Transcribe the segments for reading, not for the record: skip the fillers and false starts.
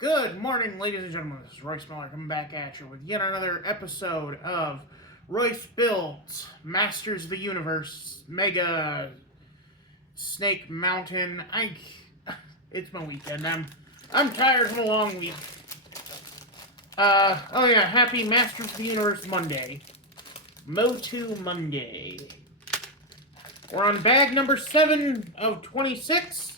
Good morning, ladies and gentlemen. This is Royce Miller coming back at you with yet another episode of Royce Builds Masters of the Universe Mega Snake Mountain. It's my weekend. I'm tired from a long week. Oh yeah, happy Masters of the Universe Monday. Motu Monday. We're on bag number 7 of 26.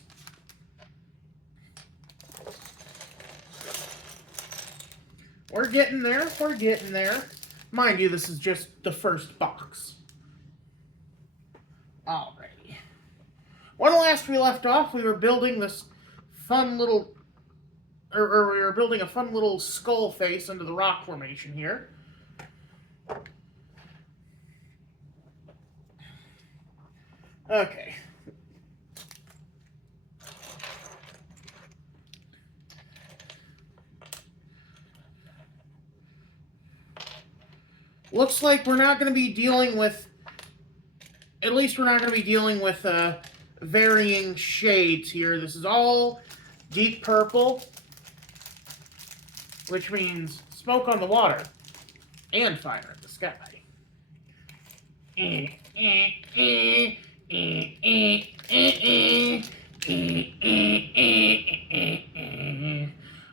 We're getting there. We're getting there. Mind you, this is just the first box. Alrighty. When last we left off, we were building this fun little... Or we were building a fun little skull face into the rock formation here. Okay. Looks like we're not going to be dealing with... At least we're not going to be dealing with varying shades here. This is all deep purple, which means smoke on the water and fire in the sky.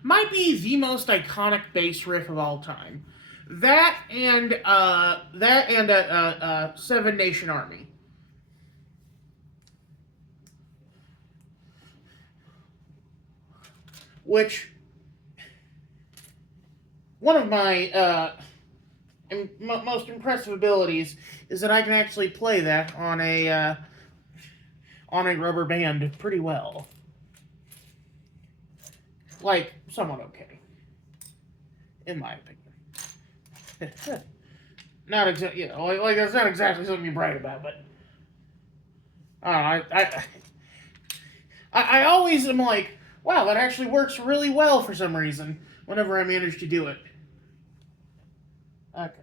Might be the most iconic bass riff of all time. That and Seven Nation Army. Which, one of my most impressive abilities is that I can actually play that on a rubber band pretty well. Like, somewhat okay, in my opinion. Not exactly, like that's not exactly something you brag about, but I always am like, wow, that actually works really well for some reason whenever I manage to do it. Okay,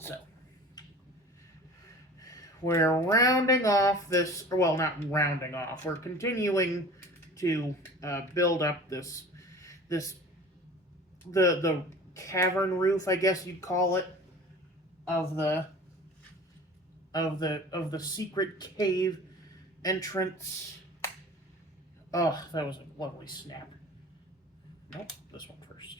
so we're rounding off this, well, not rounding off. We're continuing to build up the cavern roof, I guess you'd call it, of the secret cave entrance. Oh, that was a lovely snap. Nope, this one first.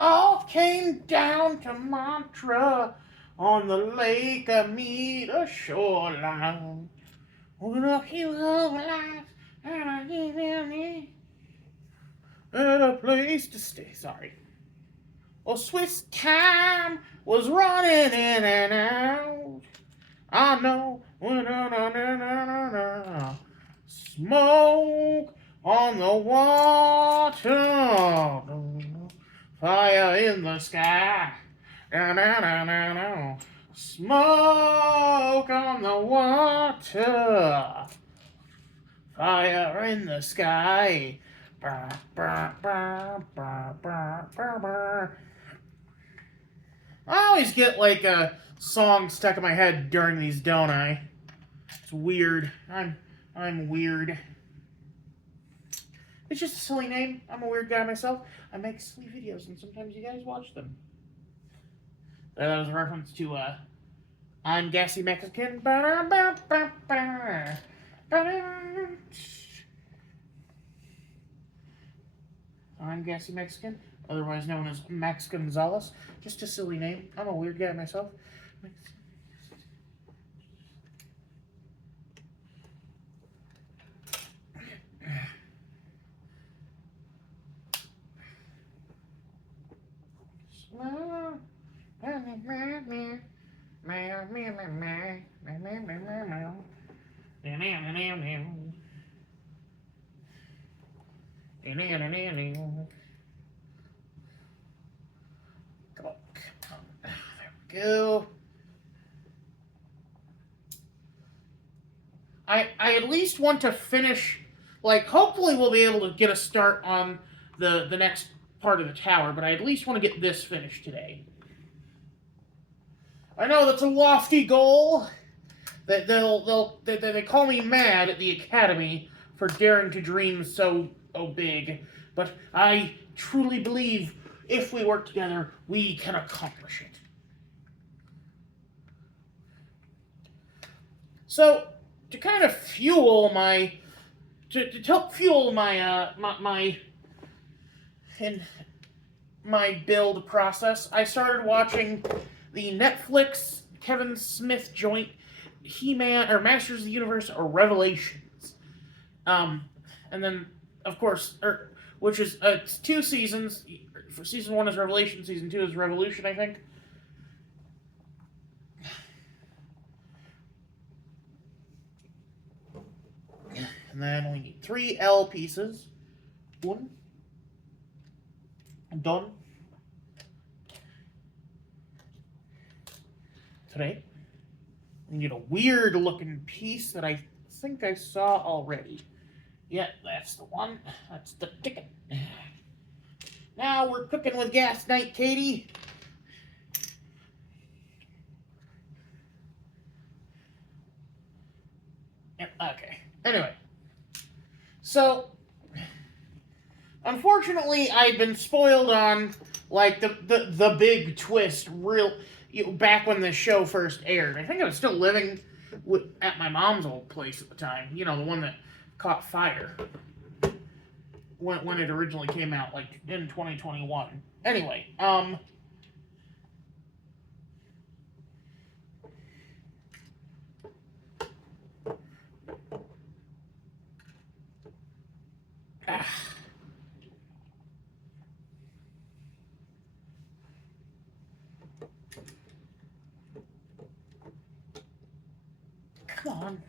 All came down to Mantra on the Lake Amida shoreline. When a hero of life and I give him a place to stay. Sorry. Well, Swiss time was running in and out. I know. Smoke on the water. Fire in the sky. Smoke on the water. Fire in the sky. I always get like a song stuck in my head during these, don't I? It's weird. I'm weird. It's just a silly name. I'm a weird guy myself. I make silly videos, and sometimes you guys watch them. That was a reference to I'm Gassy Mexican. I'm Gassy Mexican, otherwise known as Max Gonzalez. Just a silly name. I'm a weird guy myself. There we go. I at least want to finish. Like, hopefully, we'll be able to get a start on the next part of the tower, but I at least want to get this finished today. I know that's a lofty goal. That they call me mad at the academy for daring to dream so big, but I truly believe if we work together, we can accomplish it. So, to kind of fuel my, to help fuel my build process, I started watching the Netflix Kevin Smith joint He-Man or Masters of the Universe or Revelations. And then of course, which is it's 2 seasons. For season 1 is Revelation, season 2 is Revolution, I think. And then we need 3 L pieces. 1. Done. 3. We need a weird looking piece that I think I saw already. Yeah, that's the one. That's the ticket. Now we're cooking with gas night, Katie. Yep, okay. Anyway. So, unfortunately, I've been spoiled on, like, the big twist back when the show first aired. I think I was still living at my mom's old place at the time. You know, the one that caught fire when it originally came out, like, in 2021. Anyway, ah. Come on.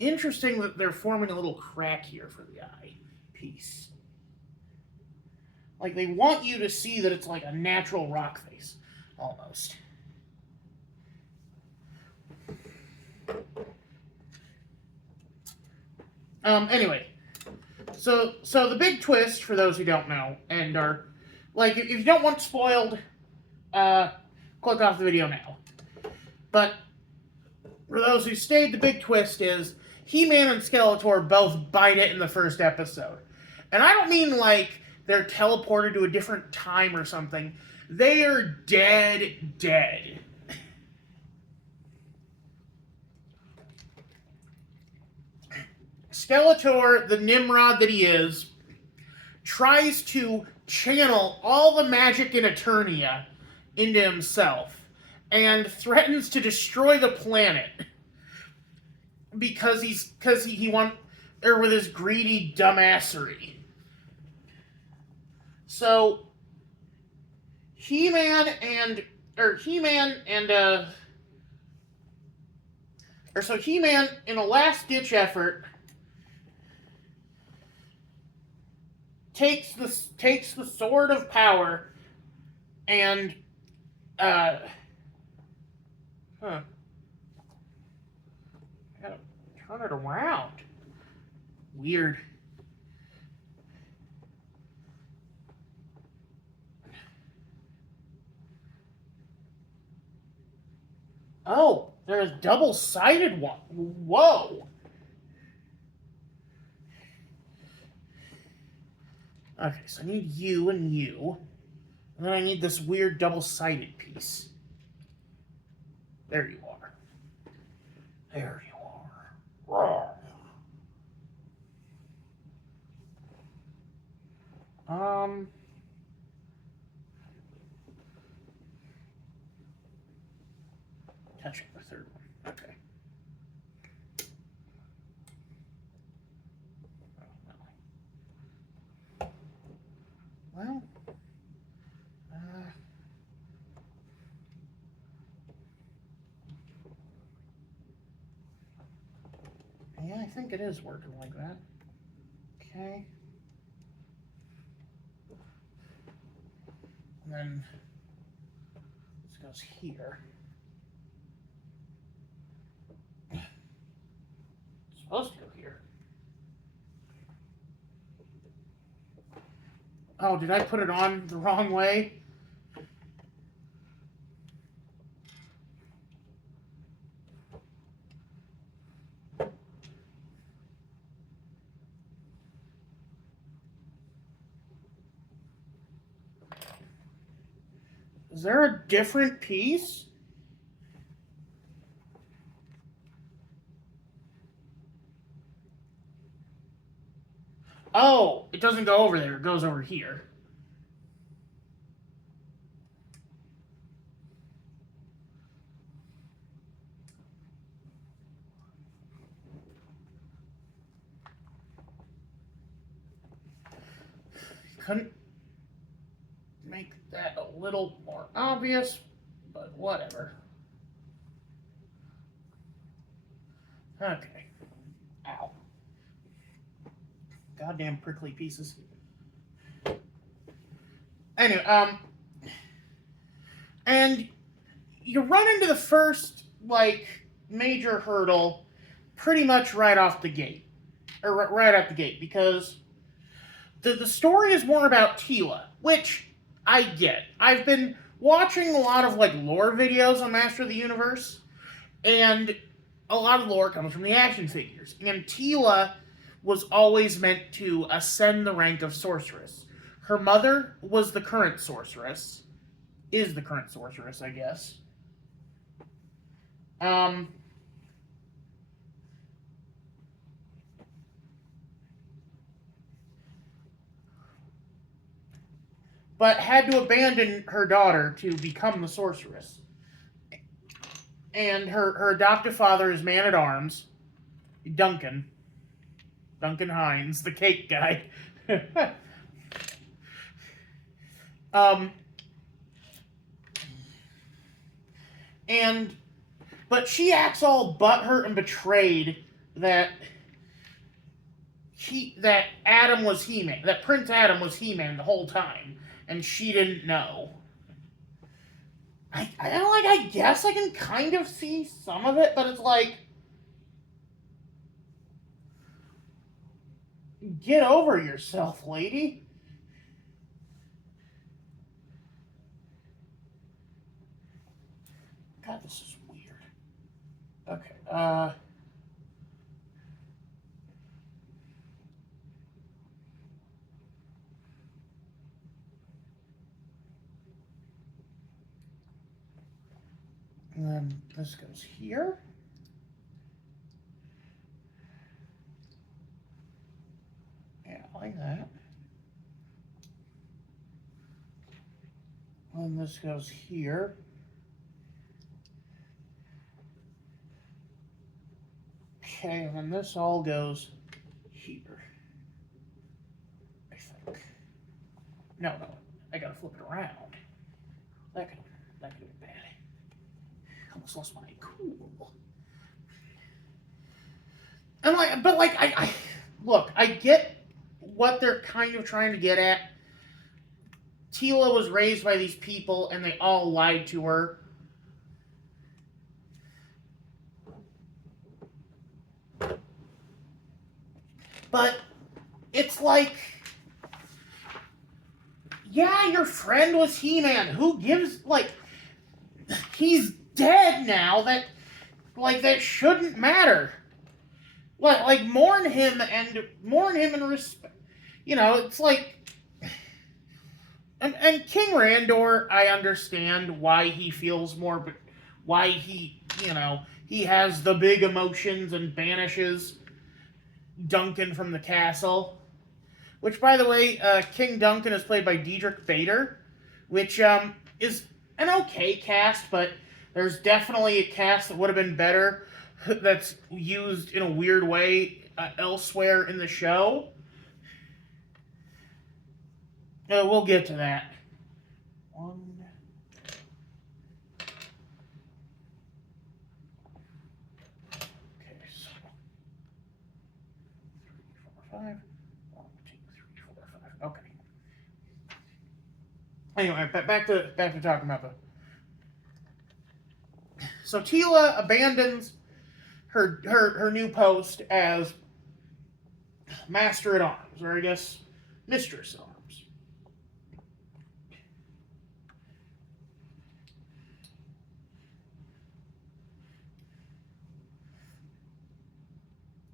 Interesting that they're forming a little crack here for the eye piece. Like, they want you to see that it's like a natural rock face, almost. Anyway. So the big twist, for those who don't know, and are, like, if you don't want spoiled, click off the video now. But, for those who stayed, the big twist is He-Man and Skeletor both bite it in the first episode. And I don't mean, like, they're teleported to a different time or something. They are dead. Skeletor, the Nimrod that he is, tries to channel all the magic in Eternia into himself and threatens to destroy the planet because he wants, or with his greedy dumbassery. So He-Man in a last-ditch effort takes the sword of power and I gotta turn it around. Weird. Oh, there's a double-sided one. Whoa. Okay, so I need you and you. And then I need this weird double-sided piece. There you are. There you are. Touching the third one. Okay. Well, yeah, I think it is working like that. Okay. then this goes here. It's supposed to go here. Oh, did I put it on the wrong way? Is there a different piece? Oh, it doesn't go over there. It goes over here. Couldn't make that a little more obvious, but whatever. Okay. Ow. Goddamn prickly pieces. Anyway, and you run into the first, like, major hurdle pretty much right off the gate. Or right out the gate, because the story is more about Tila, which I get. I've been watching a lot of, like, lore videos on Master of the Universe, and a lot of lore comes from the action figures. And Tila was always meant to ascend the rank of sorceress. Her mother was the current sorceress. Is the current sorceress, I guess. But had to abandon her daughter to become the sorceress. And her adoptive father is man-at-arms, Duncan Hines, the cake guy. But she acts all butthurt and betrayed that Adam was He-Man, that Prince Adam was He-Man the whole time, and she didn't know. I guess I can kind of see some of it, but it's like, get over yourself, lady. God, this is weird. Okay, and then this goes here. Yeah, like that. And this goes here. Okay, and then this all goes here. I think. No, I gotta flip it around. That could be bad. Almost lost my cool. And I look, I get what they're kind of trying to get at. Tila was raised by these people, and they all lied to her. But it's like, yeah, your friend was He-Man. Who gives, like, he's dead now. That shouldn't matter. Like mourn him and respect. You know, it's like, and King Randor, I understand why he feels more, but why he has the big emotions and banishes Duncan from the castle. Which, by the way, King Duncan is played by Diedrich Bader, which is an okay cast, but there's definitely a cast that would have been better that's used in a weird way elsewhere in the show. We'll get to that. One. Okay, so 3, 4, 5. 1, 2, 3, 4, 5. Okay. Anyway, back to talking about the. So Tila abandons her new post as Master at Arms, or I guess Mistress at Arms.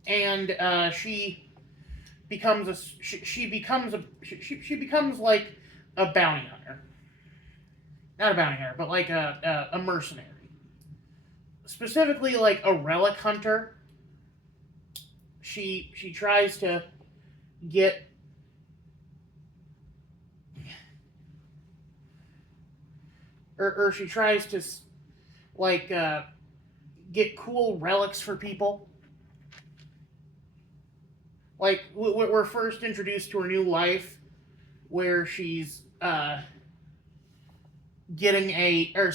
And she becomes like a bounty hunter, not a bounty hunter, but like a mercenary, specifically like a relic hunter. She tries to get or she tries to like get cool relics for people. Like we're first introduced to her new life, where she's getting or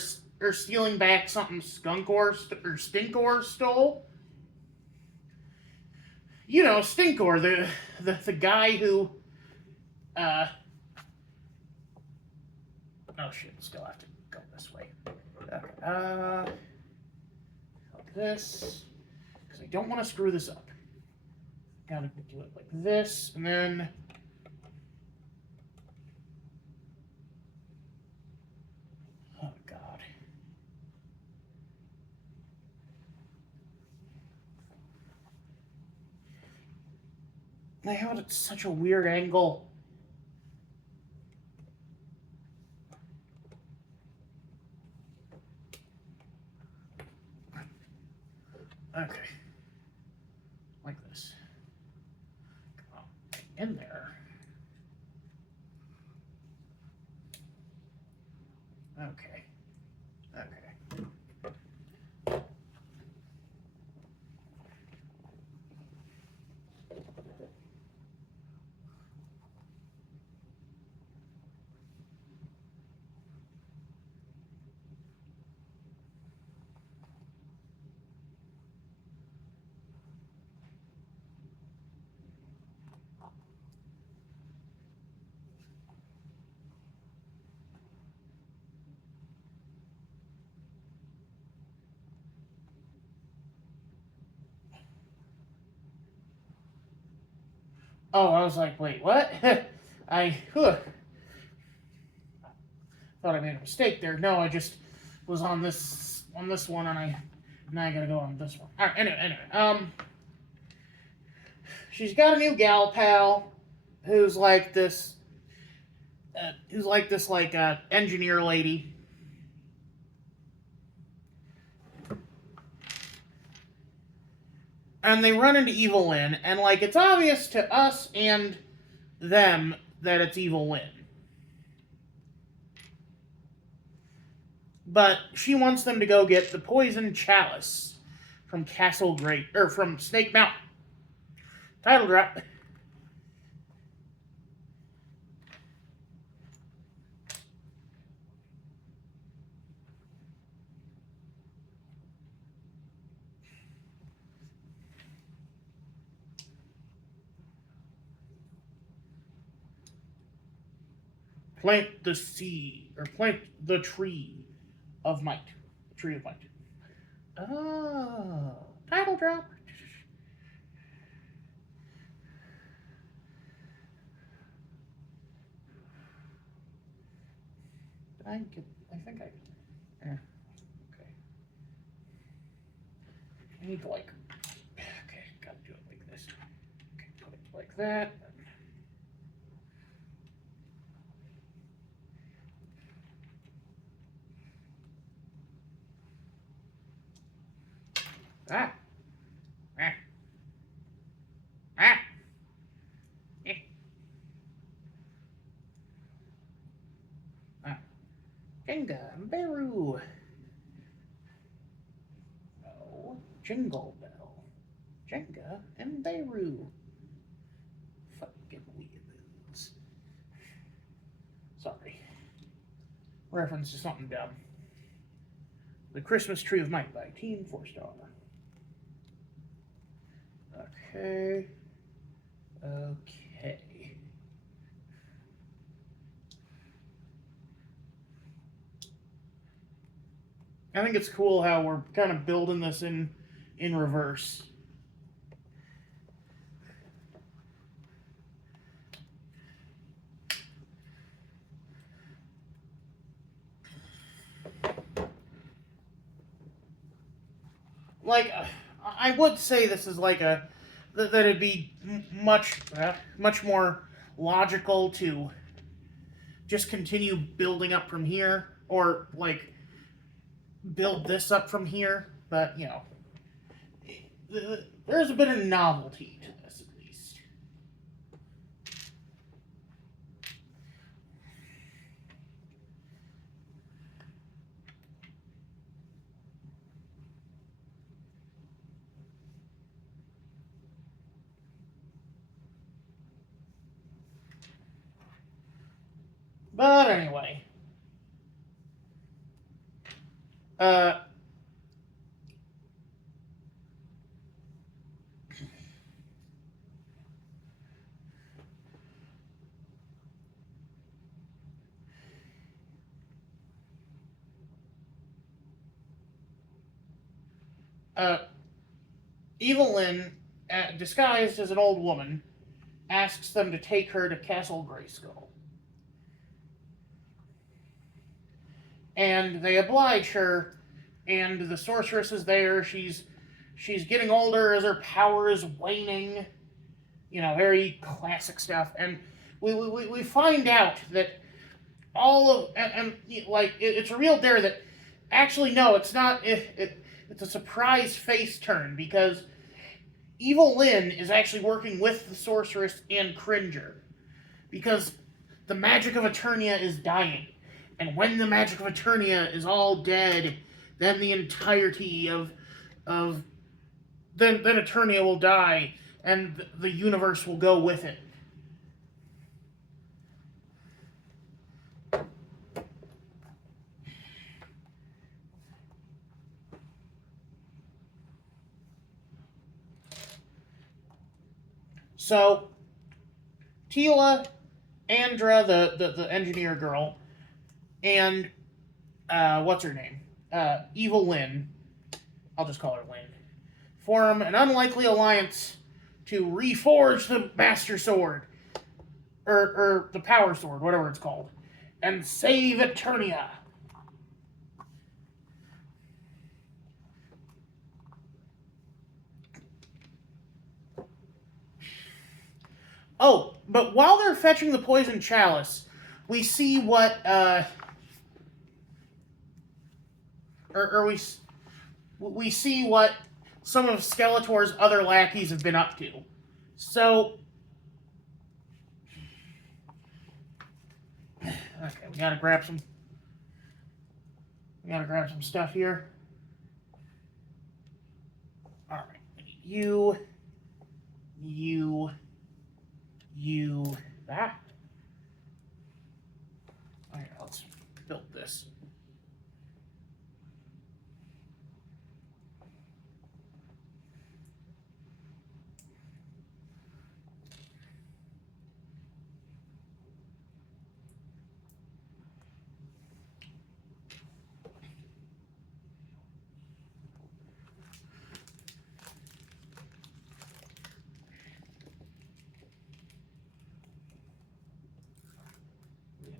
stealing back something Stinkor stole. You know, Stinkor, the guy who oh shit, still have to go this way. Okay, like this, because I don't want to screw this up. Gotta do it like this, and then oh god. I have it at such a weird angle. Okay. Like this. Come on. In there. Okay. Okay. Oh, I was like, wait, what? I thought I made a mistake there. No, I just was on this one, and now I gotta go on this one. All right, anyway, she's got a new gal pal, who's like this engineer lady. And they run into Evil Lynn, and like it's obvious to us and them that it's Evil Lynn. But she wants them to go get the poison chalice from from Snake Mountain. Title drop. Plant the tree of might. The tree of might. Oh, title drop. I think I. Okay. I need to like. Okay, gotta do it like this. Okay, put it like that. Ah. Ah. Ah. Eh. Ah. Jenga and Beru. No. Jingle Bell. Jenga and Beru. Fucking weirdos. Sorry. Reference to something dumb. The Christmas Tree of Might by Team 4-Star. Okay. Okay. I think it's cool how we're kind of building this in reverse. Like, I would say this is like that it'd be much more logical to just continue building up from here, or like build this up from here. But you know, there's a bit of novelty to this, at least. But anyway, uh, uh, Evelyn, disguised as an old woman, asks them to take her to Castle Grayskull. And they oblige her, and the sorceress is there. She's getting older as her power is waning. You know, very classic stuff. And we find out that all of like it's a real dare that actually no, it's not. It's a surprise face turn because Evil Lynn is actually working with the sorceress and Cringer because the magic of Eternia is dying. And when the magic of Eternia is all dead, then the entirety of then Eternia will die, and the universe will go with it. So, Tila, Andra, the engineer girl, and what's her name? Evil Lynn. I'll just call her Lynn. Form an unlikely alliance to reforge the Master Sword, or the Power Sword, whatever it's called, and save Eternia. Oh, but while they're fetching the poison chalice, we see what or we see what some of Skeletor's other lackeys have been up to. So, okay, we gotta grab some stuff here. All right, you, that. All right, let's build this.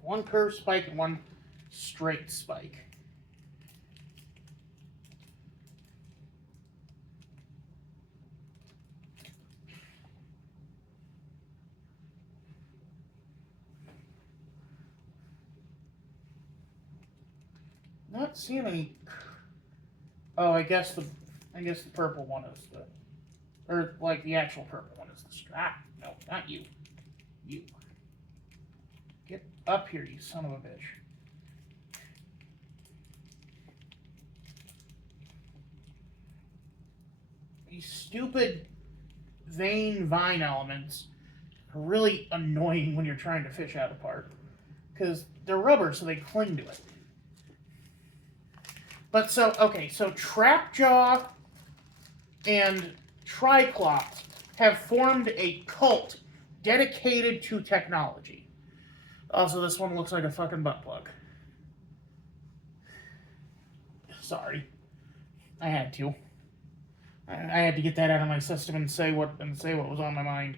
One curved spike and one straight spike. Not seeing any. Oh, I guess the purple one is the, or like the actual purple one is the. No, not you. You. Get up here, you son of a bitch. These stupid vein vine elements are really annoying when you're trying to fish out a part. Because they're rubber, so they cling to it. But so, okay, so Trapjaw and Triclops have formed a cult dedicated to technology. Also, this one looks like a fucking butt plug. Sorry. I had to. I had to get that out of my system and say what was on my mind.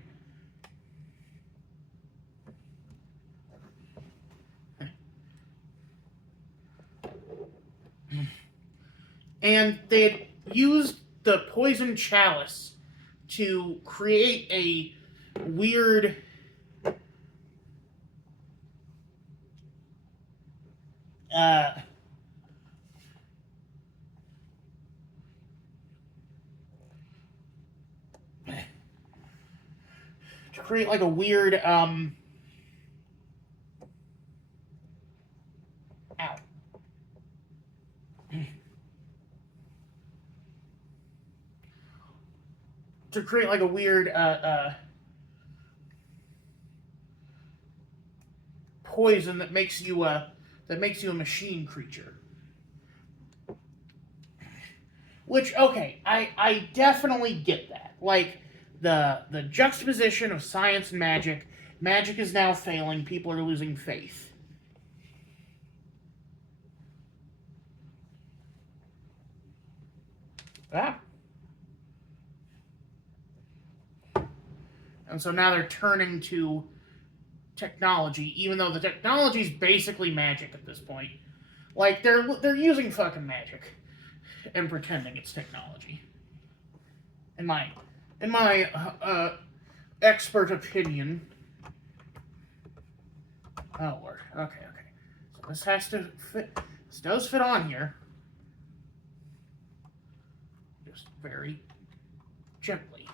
And they had used the poison chalice to create a weird ow. To create like a weird poison that makes you a machine creature. Which, okay, I definitely get that. Like the juxtaposition of science and magic. Magic is now failing. People are losing faith. Ah. And so now they're turning to technology, even though the technology is basically magic at this point. Like they're using fucking magic and pretending it's technology. In my expert opinion. Oh Lord. Okay. So this has to fit. This does fit on here. Just very gently.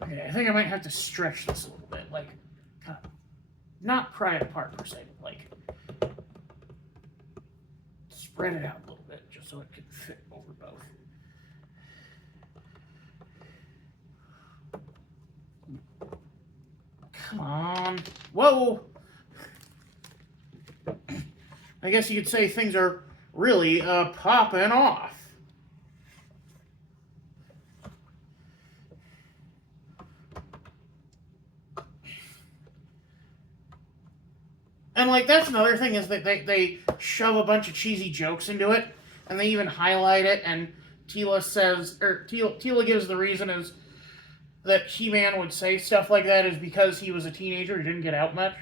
Okay, I think I might have to stretch this a little bit, like, kind of, not pry it apart per se, but like, spread it out a little bit, just so it can fit over both. Come on. Whoa! I guess you could say things are really, popping off. And, like, that's another thing, is that they shove a bunch of cheesy jokes into it, and they even highlight it, and Tila says, or Tila gives the reason is that He-Man would say stuff like that is because he was a teenager who didn't get out much.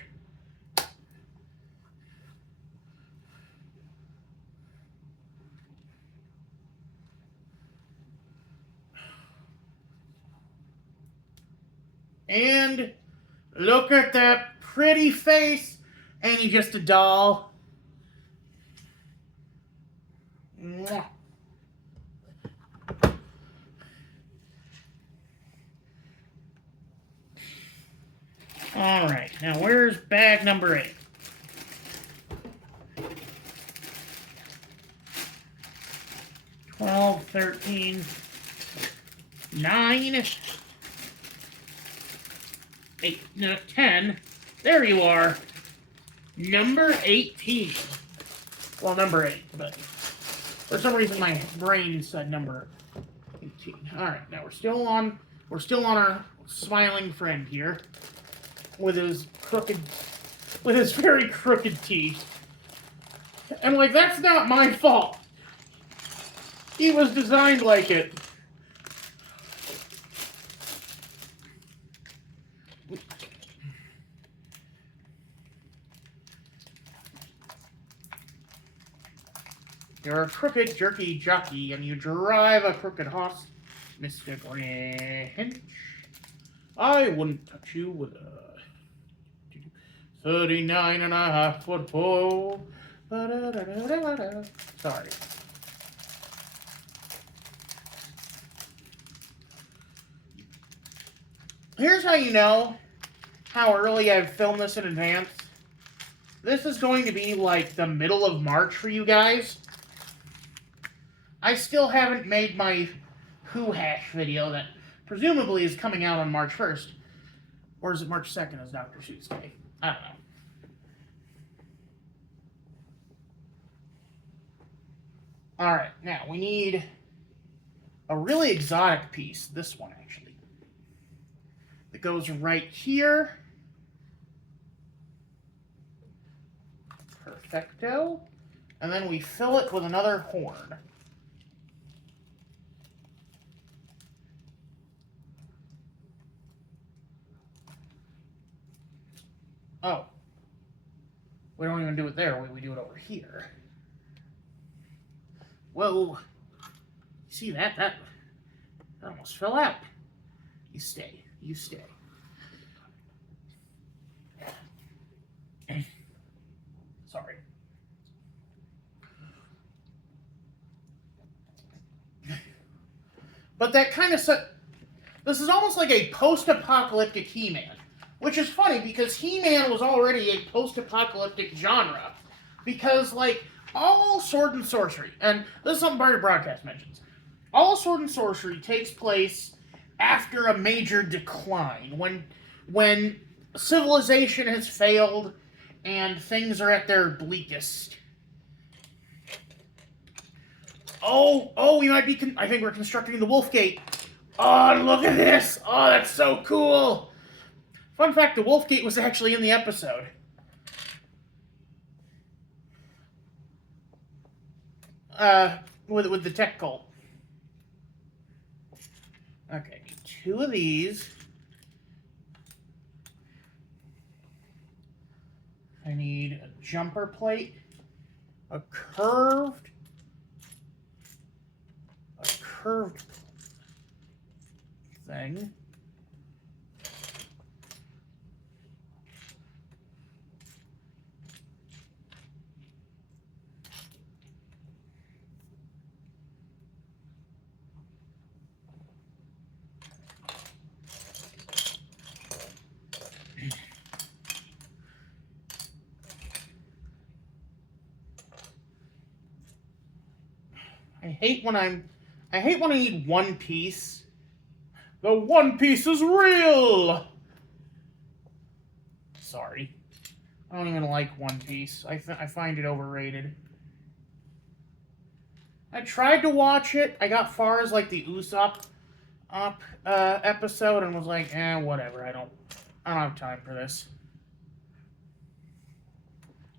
And look at that pretty face. Ain't he just a doll? Mwah. All right, now where's bag number 8? $12, $13, $9, $8, no, $10. There you are. Number 18. Well, number 8, but for some reason my brain said number 18. All right, now we're still on our smiling friend here with his very crooked teeth. And like, that's not my fault. He was designed like it. You're a crooked, jerky jockey, and you drive a crooked horse, Mr. Grinch. I wouldn't touch you with a 39.5-foot pole. Sorry. Here's how you know how early I've filmed this in advance. This is going to be like the middle of March for you guys. I still haven't made my Who hash video that presumably is coming out on March 1st. Or is it March 2nd as Dr. Seuss Day? I don't know. Alright, now we need a really exotic piece. This one, actually. That goes right here. Perfecto. And then we fill it with another horn. Oh. We don't even do it there. We do it over here. Whoa. See that? That almost fell out. You stay. You stay. Sorry. But that kind of... This is almost like a post-apocalyptic He-Man. Which is funny, because He-Man was already a post-apocalyptic genre. Because, like, all sword and sorcery, and this is something Barter Broadcast mentions, all sword and sorcery takes place after a major decline, when civilization has failed and things are at their bleakest. Oh, we might be, I think we're constructing the Wolf Gate. Oh, look at this! Oh, that's so cool! Fun fact, the Wolf Gate was actually in the episode. With the tech cult. Okay, 2 of these. I need a jumper plate, a curved thing. I hate when I need one piece. The One Piece is real! Sorry. I don't even like One Piece. I find it overrated. I tried to watch it. I got far as like the Usopp episode and was like, whatever. I don't have time for this.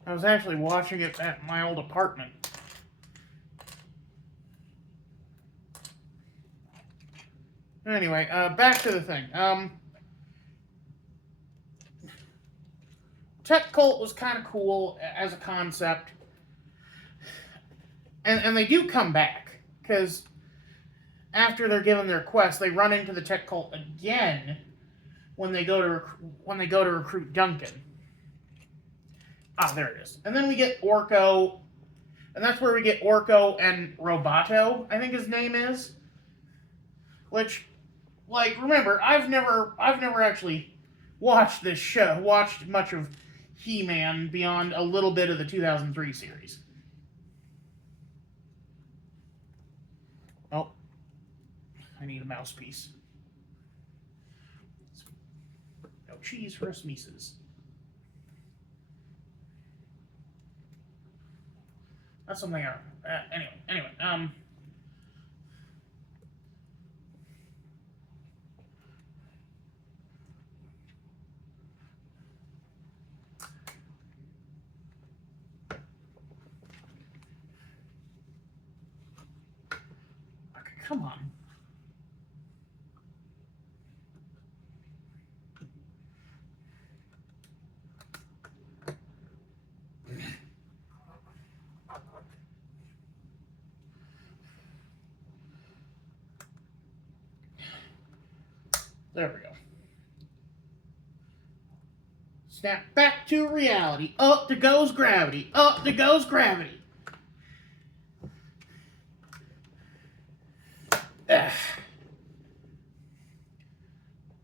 I was actually watching it at my old apartment. Anyway, back to the thing. Tech Cult was kind of cool as a concept. And they do come back, because after they're given their quest, they run into the Tech Cult again when they go to recruit Duncan. Ah, there it is. And then we get Orko, and that's where we get Orko and Roboto, I think his name is. Which, like, remember, I've never actually watched this show, watched much of He-Man beyond a little bit of the 2003 series. Oh, I need a mouse piece. No cheese for us Mises. That's something I anyway, okay, come on. There we go. Snap back to reality. Up there goes gravity. Up there goes gravity. Ugh.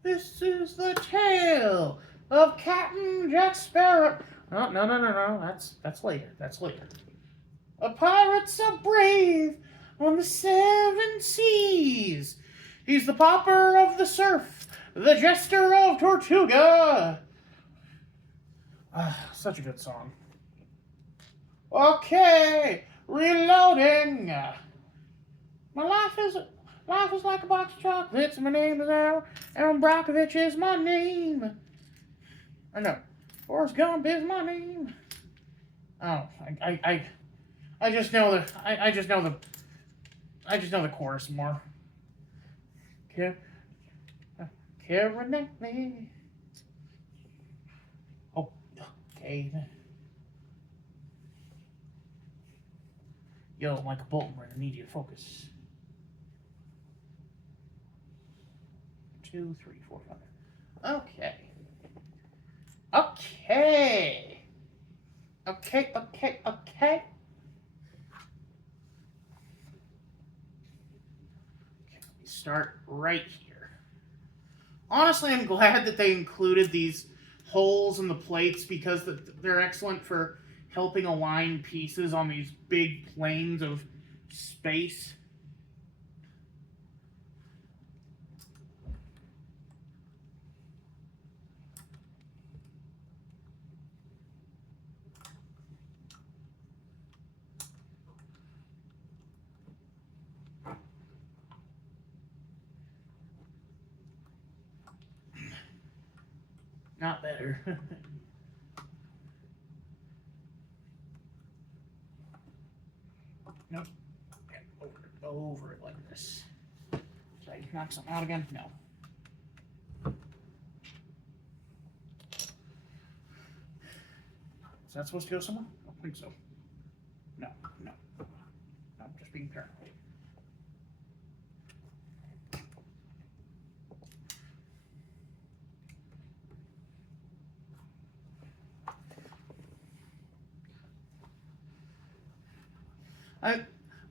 This is the tale of Captain Jack Sparrow. Oh, no. That's later. That's later. A pirate so brave on the 7 seas. He's the popper of the surf, the jester of Tortuga. Such a good song. Okay, reloading. My life is like a box of chocolates. My name is Aaron Brockovich is my name. I know, Forrest Gump is my name. Oh, I just know the chorus more. Caroline. Oh, okay. Yo, Michael Bolton, we're gonna need you to focus. 2, 3, 4, 5. Okay. Okay. Start right here. Honestly, I'm glad that they included these holes in the plates because they're excellent for helping align pieces on these big planes of space. Not better. Nope. Over it like this. Should I knock something out again? No. Is that supposed to go somewhere? I don't think so. No. I'm just being paranoid.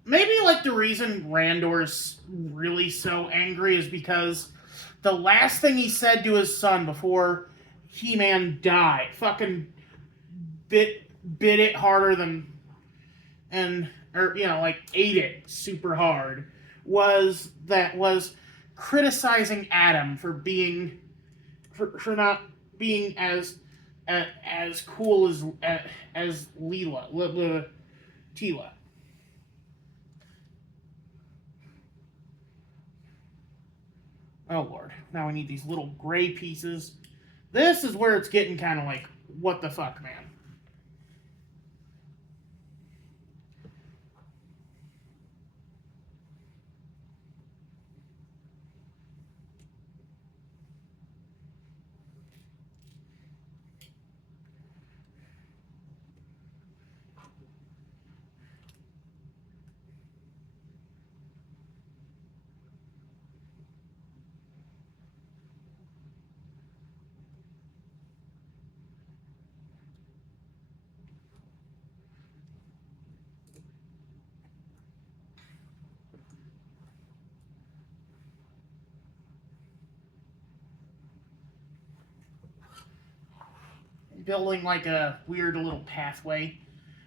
Maybe like the reason Randor's really so angry is because the last thing he said to his son before He-Man died, fucking bit it harder than, like ate it super hard, was criticizing Adam for being for not being as cool as Tila. Oh lord, now we need these little gray pieces. This is where it's getting kind of like, what the fuck, man? Building like a weird little pathway.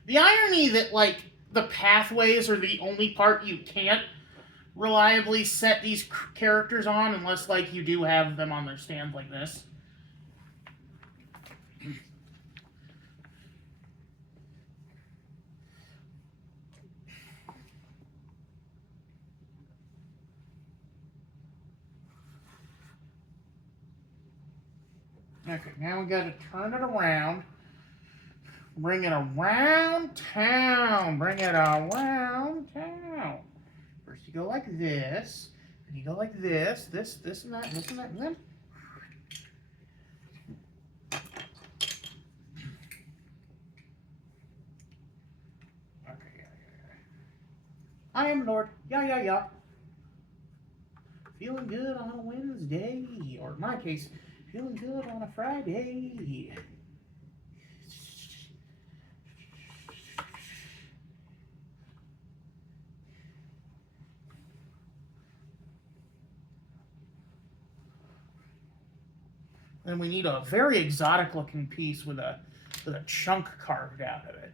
The irony that like the pathways are the only part you can't reliably set these characters on unless like you do have them on their stand like this. Okay, now we gotta turn it around. Bring it around town. Bring it around town. First you go like this. Then you go like this. This and that, and then. Okay, yeah. I am Lord. Yeah. Feeling good on a Wednesday. Or in my case, feeling good on a Friday. And we need a very exotic looking piece with a chunk carved out of it.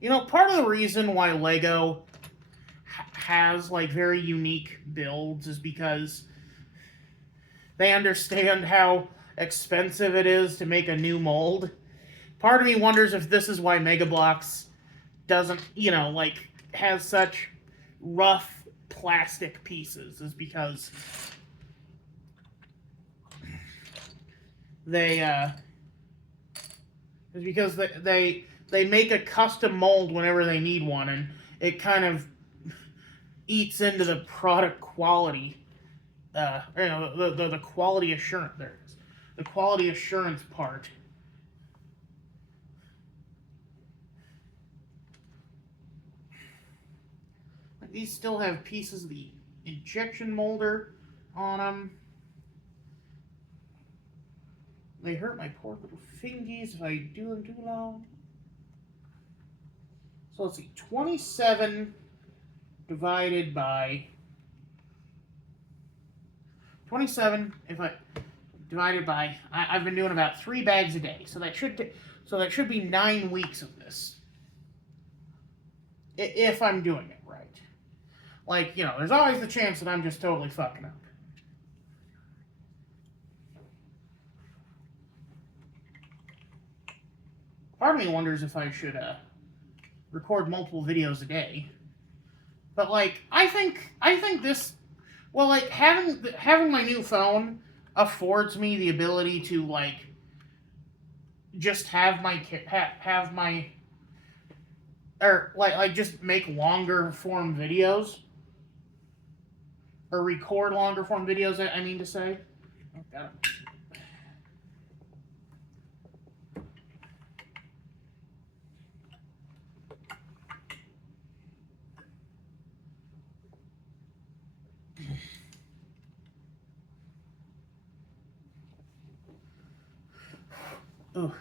You know, part of the reason why Lego has like very unique builds is because they understand how expensive it is to make a new mold. Part of me wonders if this is why Mega Bloks doesn't, like, has such rough plastic pieces, is because they make a custom mold whenever they need one, and it kind of eats into the product quality. The quality assurance. There it is. The quality assurance part. These still have pieces of the injection molder on them. They hurt my poor little fingies if I do them too long. So let's see, 27 divided by 27. If I divided by, I've been doing about 3 bags a day, so that should be 9 weeks of this, if I'm doing it right. Like, there's always the chance that I'm just totally fucking up. Part of me wonders if I should record multiple videos a day. But like, I think this, well, like, having my new phone affords me the ability to like just have my or like just make longer form videos, or record longer form videos. I mean to say. Oh, got it. Ooh.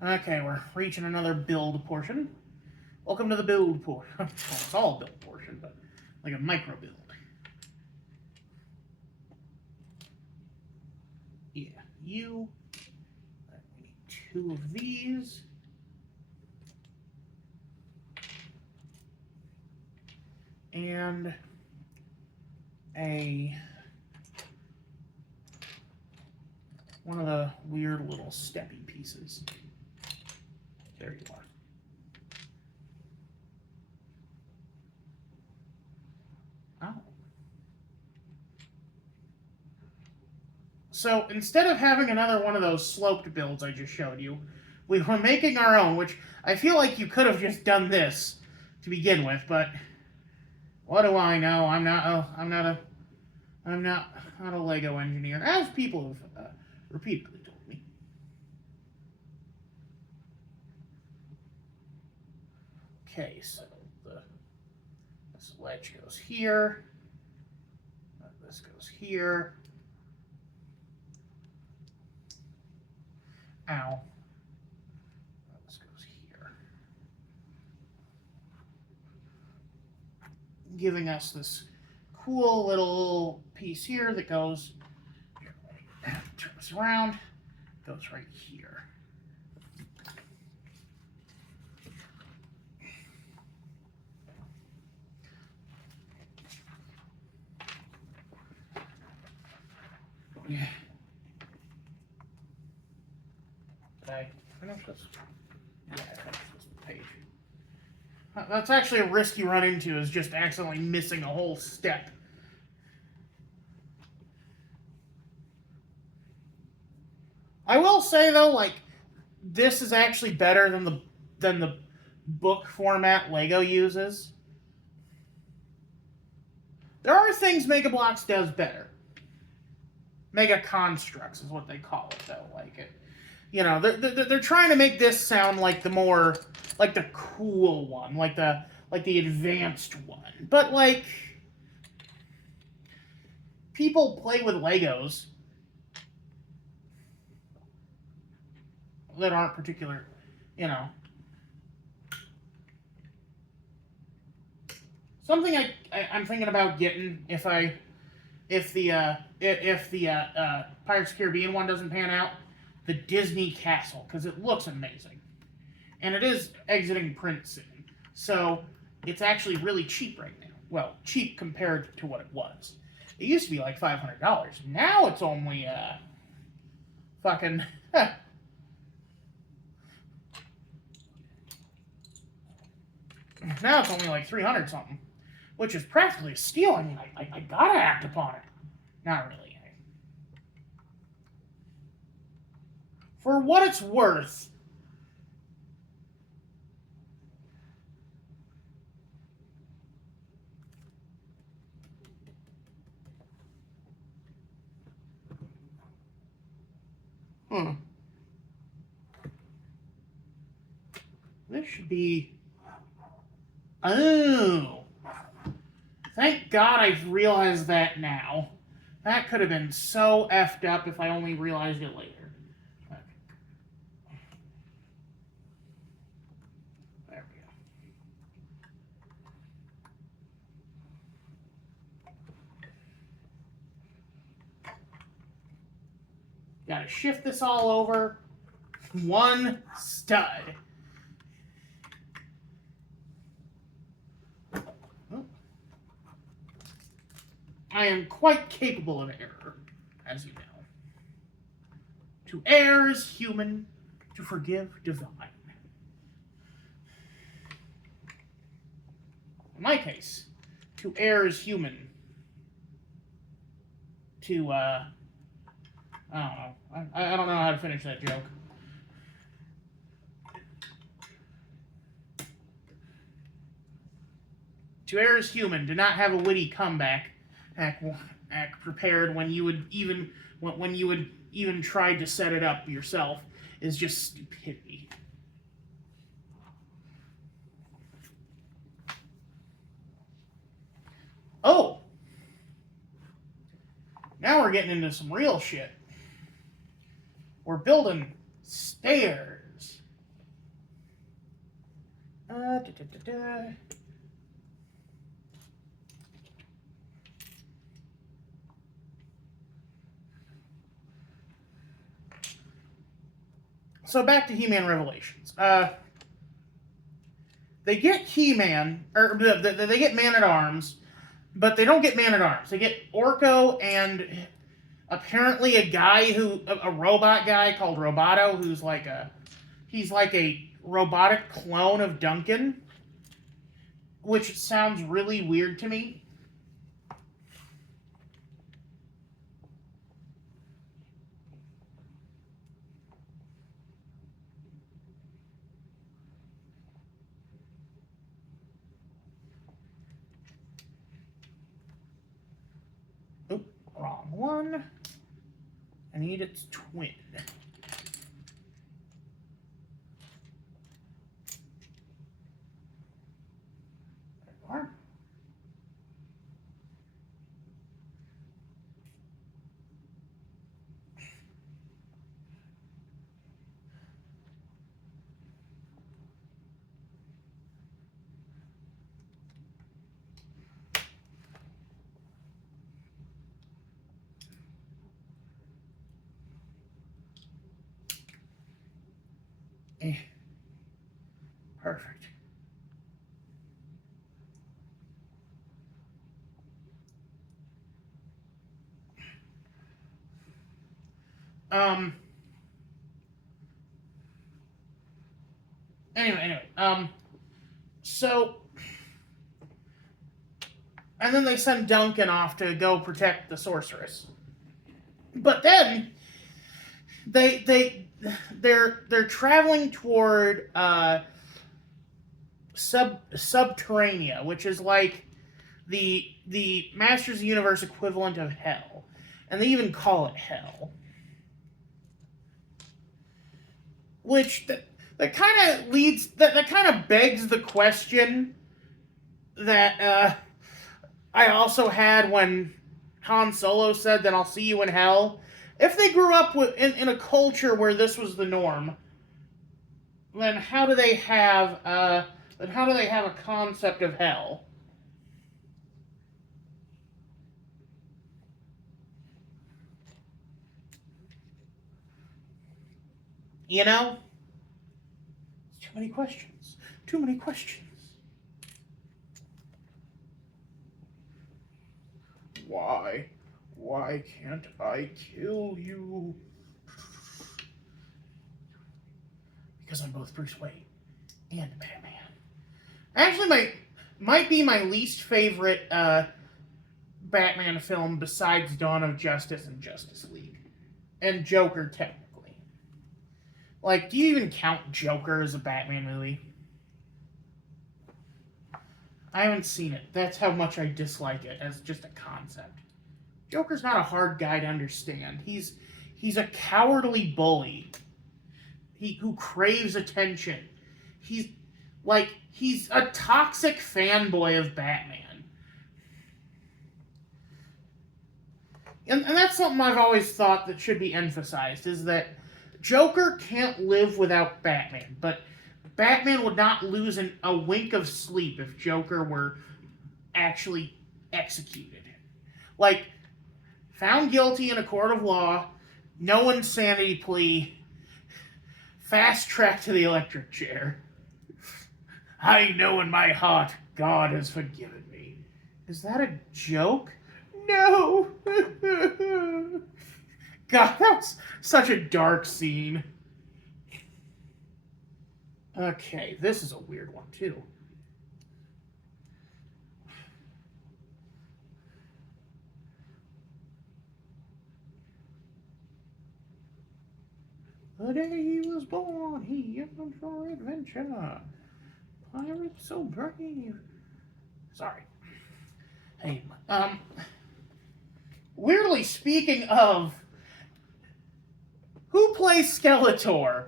Okay, we're reaching another build portion. Welcome to the build portion. Well, it's all build portion, but like a micro build. Yeah, we need 2 of these. And one of the weird little steppy pieces. There you are. Oh. So instead of having another one of those sloped builds I just showed you, we were making our own, which I feel like you could have just done this to begin with, but what do I know? I'm not a Lego engineer, as people have repeatedly told me. Okay, so this ledge goes here. This goes here. Ow. This goes here. Giving us this cool little piece here that goes, turn this around, goes right here. Yeah. Did I finish this? Yeah, I finished this page. That's actually a risk you run into, is just accidentally missing a whole step. I will say though, like, this is actually better than the book format Lego uses. There are things Mega Bloks does better. Mega Construx is what they call it, though. Like it, they're trying to make this sound like the more, like the cool one, like the advanced one. But like, people play with Legos that aren't particular, Something I'm thinking about getting if the Pirates of the Caribbean one doesn't pan out, the Disney castle because it looks amazing. And it is exiting print soon. So it's actually really cheap right now. Well, cheap compared to what it was. It used to be like $500. Now it's only fucking now it's only like 300 something, which is practically a steal. I mean, I gotta act upon it. Not really. For what it's worth, this should be. Oh, thank God I've realized that now. That could have been so effed up if I only realized it later. There we go. Gotta shift this all over. One stud. I am quite capable of error, as you know. To err is human, to forgive divine. In my case, to err is human. To, I don't know. I don't know how to finish that joke. To err is human, to not have a witty comeback. Act prepared when you would even try to set it up yourself is just stupidity. Oh, now we're getting into some real shit. We're building stairs. So back to He-Man Revelations. They get He-Man, or they get Man-at-Arms, but they don't get Man-at-Arms. They get Orko and apparently a robot guy called Roboto, he's like a robotic clone of Duncan, which sounds really weird to me. Oop, wrong one. I need its twin. There you are. Perfect. Anyway, so, and then they send Duncan off to go protect the sorceress. But then they're traveling toward Subterraneia, which is like the Masters of the Universe equivalent of hell, and they even call it hell. Which that kind of leads that kind of begs the question that I also had when Han Solo said that I'll see you in hell. If they grew up in a culture where this was the norm, then how do they have a concept of hell? You know? Too many questions. Too many questions. Why? Why can't I kill you? Because I'm both Bruce Wayne and Batman. Actually, might be my least favorite Batman film besides Dawn of Justice and Justice League. And Joker, technically. Like, do you even count Joker as a Batman movie? I haven't seen it. That's how much I dislike it as just a concept. Joker's not a hard guy to understand. He's a cowardly bully. Who craves attention. He's a toxic fanboy of Batman. And that's something I've always thought that should be emphasized, is that Joker can't live without Batman, but Batman would not lose a wink of sleep if Joker were actually executed. Like, found guilty in a court of law, no insanity plea, fast track to the electric chair. I know in my heart God has forgiven me. Is that a joke? No! God, that was such a dark scene. Okay, this is a weird one, too. The day he was born, he yearned for adventure. Pirates so brave. Sorry. Hey, weirdly speaking of, who plays Skeletor?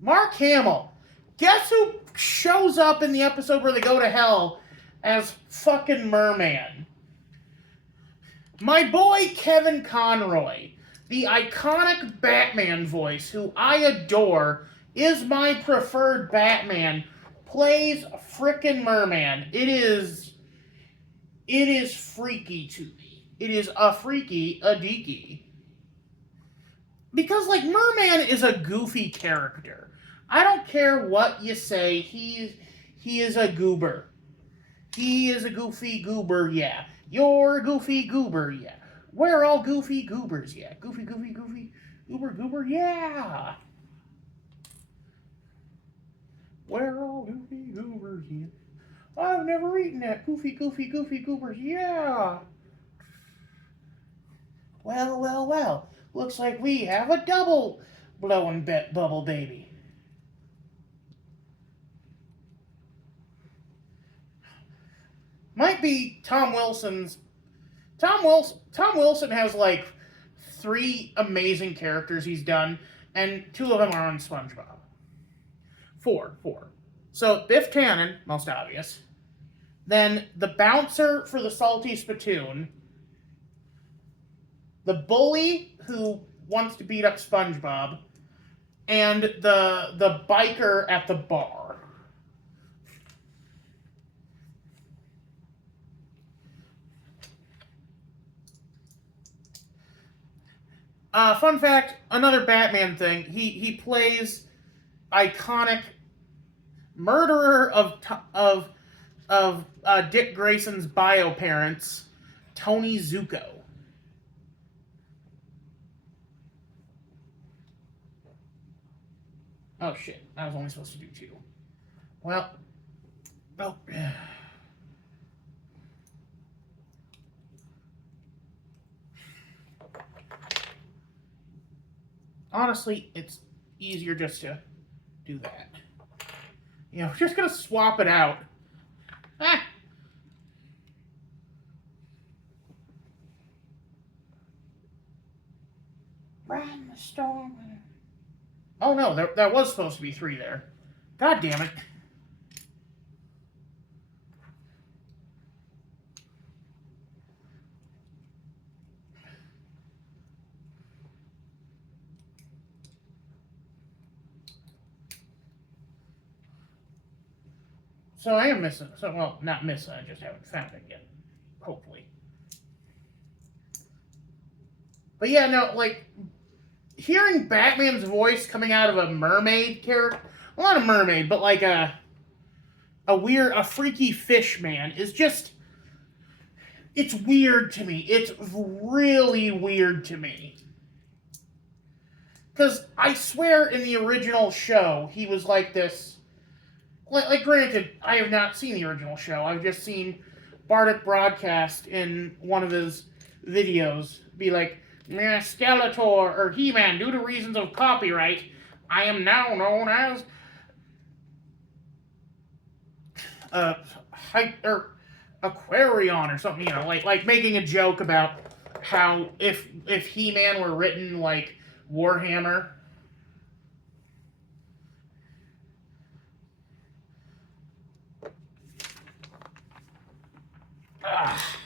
Mark Hamill. Guess who shows up in the episode where they go to hell as fucking Merman? My boy Kevin Conroy, the iconic Batman voice, who I adore, is my preferred Batman, plays frickin' Merman. It is freaky to me. It is a deaky. Because, like, Merman is a goofy character. I don't care what you say, he is a goober. He is a goofy goober, yeah. You're a goofy goober, yeah. We're all goofy goobers, yeah. Goofy, goober, yeah. We're all goofy goobers, yeah. I've never eaten that. Goofy goobers, yeah. Well. Looks like we have a double blowing bubble baby. Might be Tom Wilson's. Tom Wilson has like 3 amazing characters he's done, and 2 of them are on SpongeBob. 4. So Biff Tannen, most obvious. Then the bouncer for the Salty Spittoon. The bully who wants to beat up SpongeBob, and the biker at the bar. Fun fact, another Batman thing. He plays iconic murderer of Dick Grayson's bio parents, Tony Zuko. Oh shit, I was only supposed to do 2. Well, honestly, it's easier just to do that. You know, we're just gonna swap it out. Ah. Run the storm. Oh no, there was supposed to be 3 there. God damn it. So I am missing. So, well, not missing. I just haven't found it yet. Hopefully. But yeah, no, like, hearing Batman's voice coming out of a mermaid character, well, not a mermaid, but like a freaky fish man is just, it's weird to me. It's really weird to me. Because I swear in the original show, he was like this. Like, granted, I have not seen the original show. I've just seen Bardic Broadcast in one of his videos be like, Skeletor or He-Man, due to reasons of copyright, I am now known as Aquarion or something, you know, like making a joke about how if He-Man were written like Warhammer. Ah.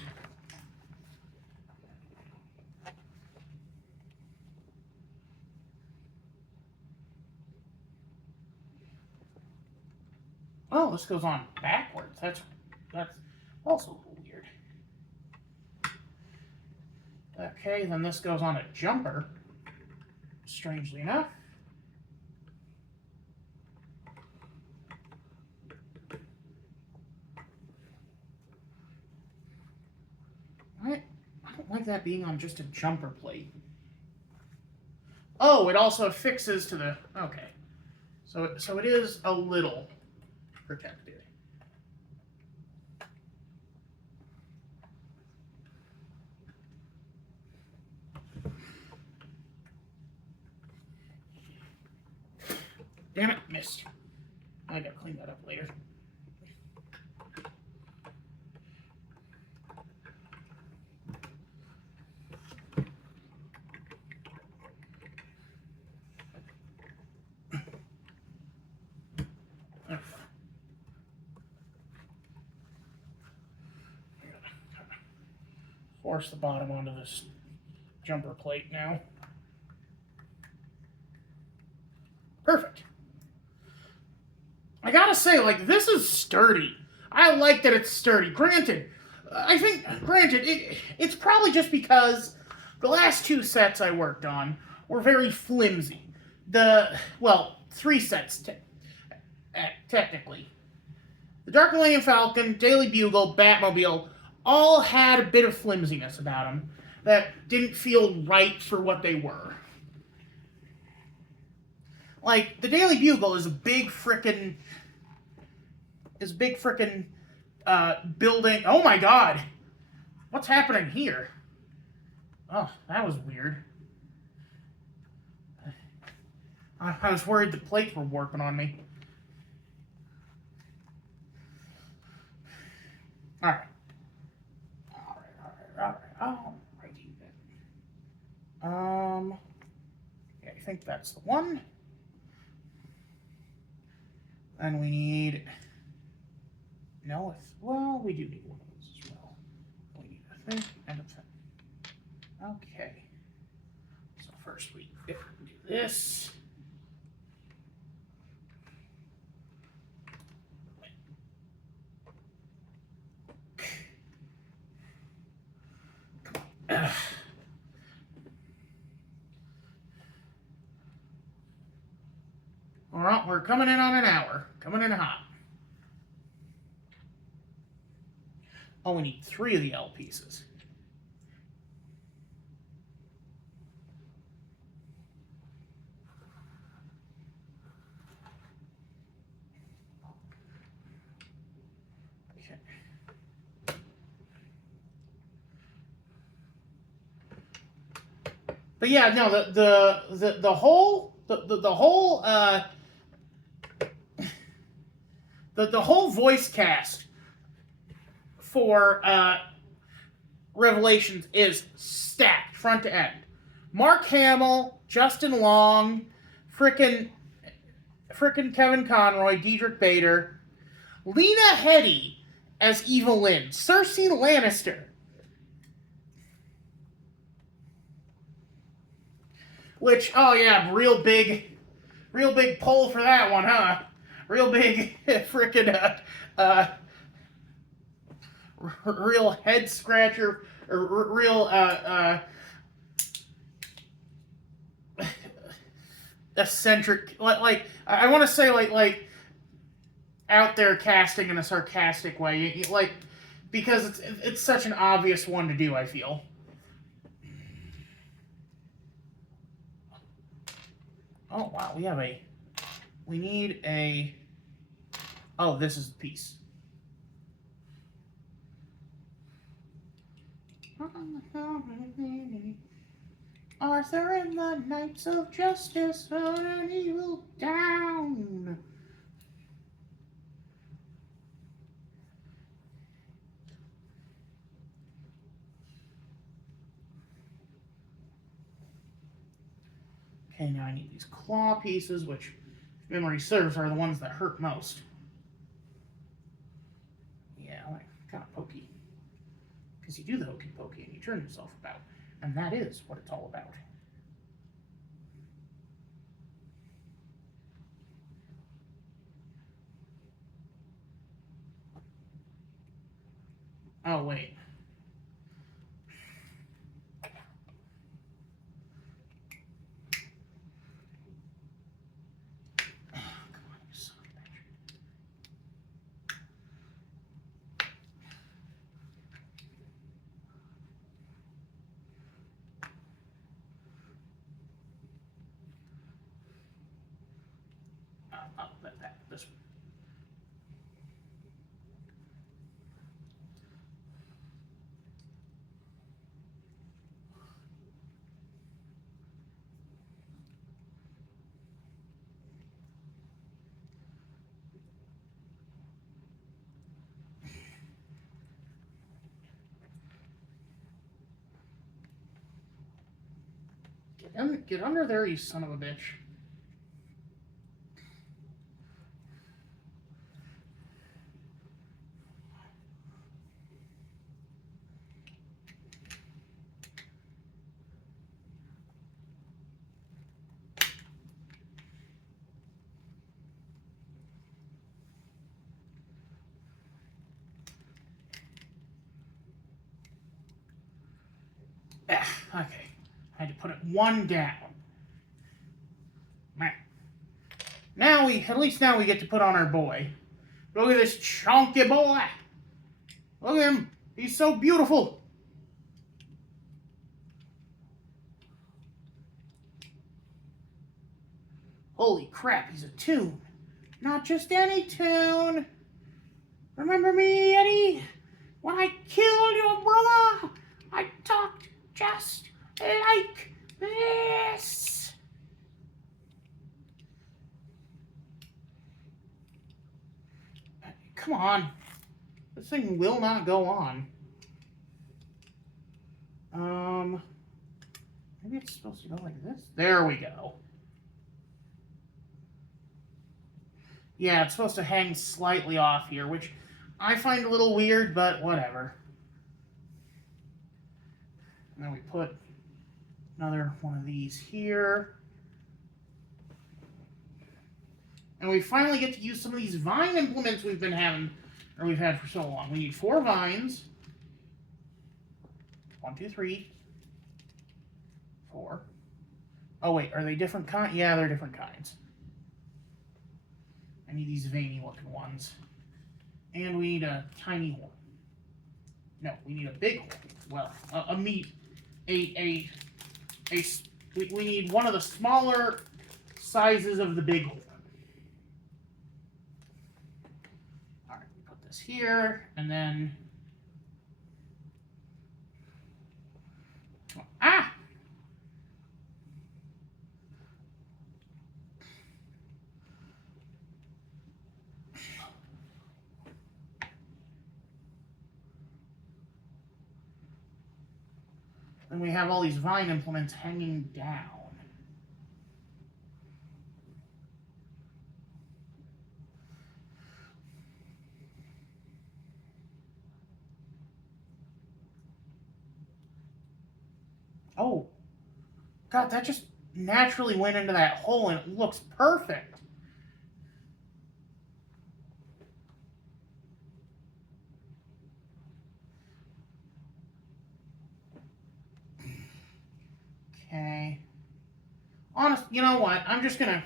Oh, this goes on backwards. That's also a little weird. Okay, then this goes on a jumper. Strangely enough. I don't like that being on just a jumper plate. Oh, it also fixes to the... Okay. So it is a little protected. Damn it, missed. I gotta clean that up later. Force the bottom onto this jumper plate now. Perfect. I gotta say, like, this is sturdy. I like that it's sturdy. Granted, it's probably just because the last two sets I worked on were very flimsy. Three sets, technically. The Dark Millennium Falcon, Daily Bugle, Batmobile all had a bit of flimsiness about them that didn't feel right for what they were. Like, the Daily Bugle is a big frickin' building. Oh my god! What's happening here? Oh, that was weird. I was worried the plates were warping on me. Alright. Yeah, I think that's the one. And we need... No, we do need one of those as well. We need a thing and a thing. Okay. So first we do this. All right, we're coming in on an hour. Coming in hot. Oh, we need 3 of the L pieces. Okay. But yeah, no, the whole voice cast for Revelations is stacked front to end. Mark Hamill, Justin Long, frickin' Kevin Conroy, Diedrich Bader, Lena Headey as Evelyn, Cersei Lannister. Which, oh yeah, real big poll for that one, huh? Real big frickin' real head scratcher, or real eccentric, like I want to say like out there casting in a sarcastic way, like because it's such an obvious one to do. I feel. Oh wow, we need a. Oh, this is the piece. Arthur and the Knights of Justice put an evil down. Okay, now I need these claw pieces, which, if memory serves, are the ones that hurt most. Yeah, like, kind of pokey. Because you do the hokey pokey and you turn yourself about. And that is what it's all about. Oh, wait. This one. Get under there, you son of a bitch. Okay. I had to put it one down. Now at least now we get to put on our boy. Look at this chunky boy. Look at him. He's so beautiful. Holy crap, he's a tune. Not just any tune. Remember me, Eddie? When I killed your brother, I talked just like this. Come on. This thing will not go on. Maybe it's supposed to go like this. There we go. Yeah, it's supposed to hang slightly off here, which I find a little weird, but whatever. And then we put another one of these here. And we finally get to use some of these vine implements we've had for so long. We need 4 vines. 1, 2, 3, 4. Oh wait, are they different kinds? Yeah, they're different kinds. I need these veiny looking ones. And we need a tiny horn. No, we need a big horn. Well, we need one of the smaller sizes of the big horn. All right, put this here, and then and we have all these vine implements hanging down. Oh, God, that just naturally went into that hole and it looks perfect. Okay. Honest, you know what? I'm just gonna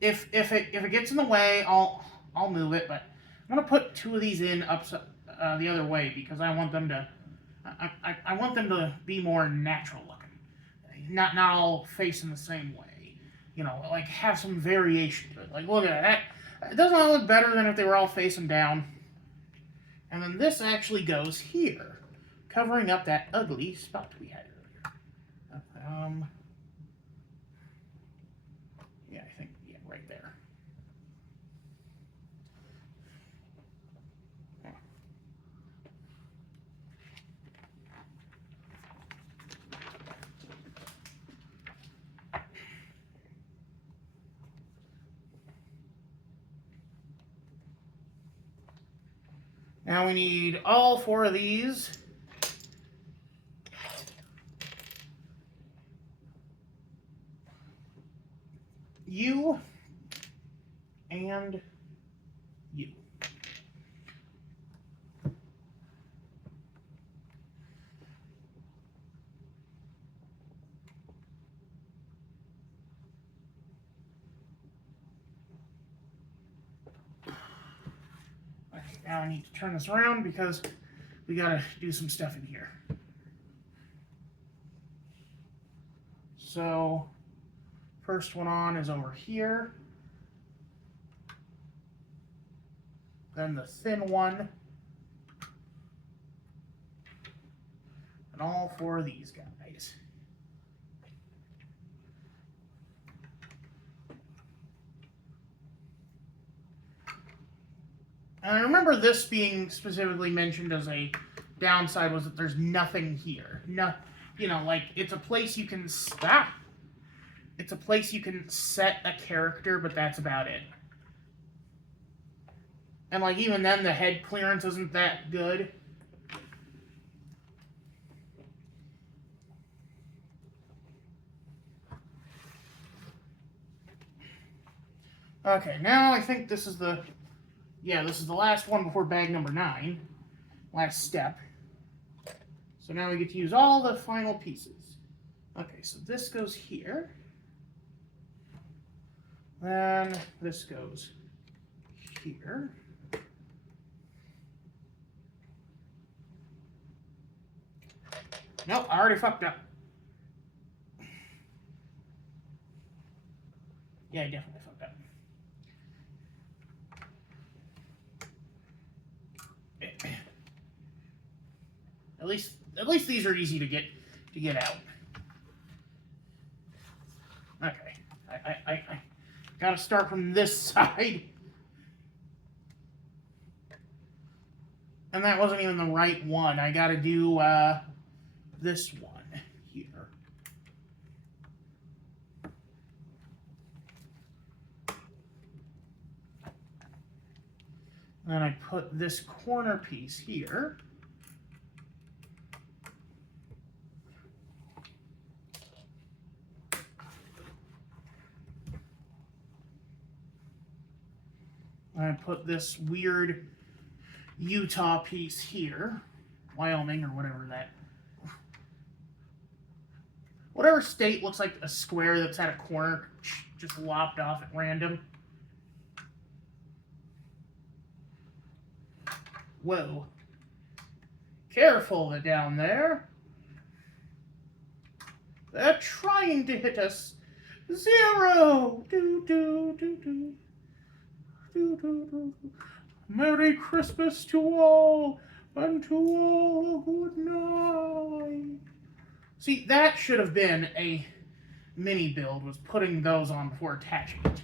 if it gets in the way, I'll move it. But I'm gonna put two of these in the other way because I want them to I want them to be more natural looking, not all facing the same way. You know, like have some variation to it. Like look at that. It doesn't look better than if they were all facing down. And then this actually goes here, covering up that ugly spot we had earlier. Yeah, I think, yeah, right there. Now we need all four of these. You and you. Okay, now I need to turn this around because we gotta do some stuff in here. So, first one on is over here. Then the thin one. And all four of these guys. And I remember this being specifically mentioned as a downside was that there's nothing here. No, you know, like it's a place you can stop. It's a place you can set a character, but that's about it. And like even then, the head clearance isn't that good. Okay, now I think this is the last one before bag number 9. Last step. So now we get to use all the final pieces. Okay, so this goes here. Then this goes here. Nope, I already fucked up. Yeah, I definitely fucked up. At least these are easy to get out. Okay, I gotta start from this side, and that wasn't even the right one. I gotta do this one here. Then I put this corner piece here. I put this weird Utah piece here, Wyoming or whatever state looks like a square that's at a corner just lopped off at random. Whoa. Careful down there. They're trying to hit us. 0! Do, do, do, do. Merry Christmas to all, and to all a good night. See, that should have been a mini build, was putting those on before attaching it.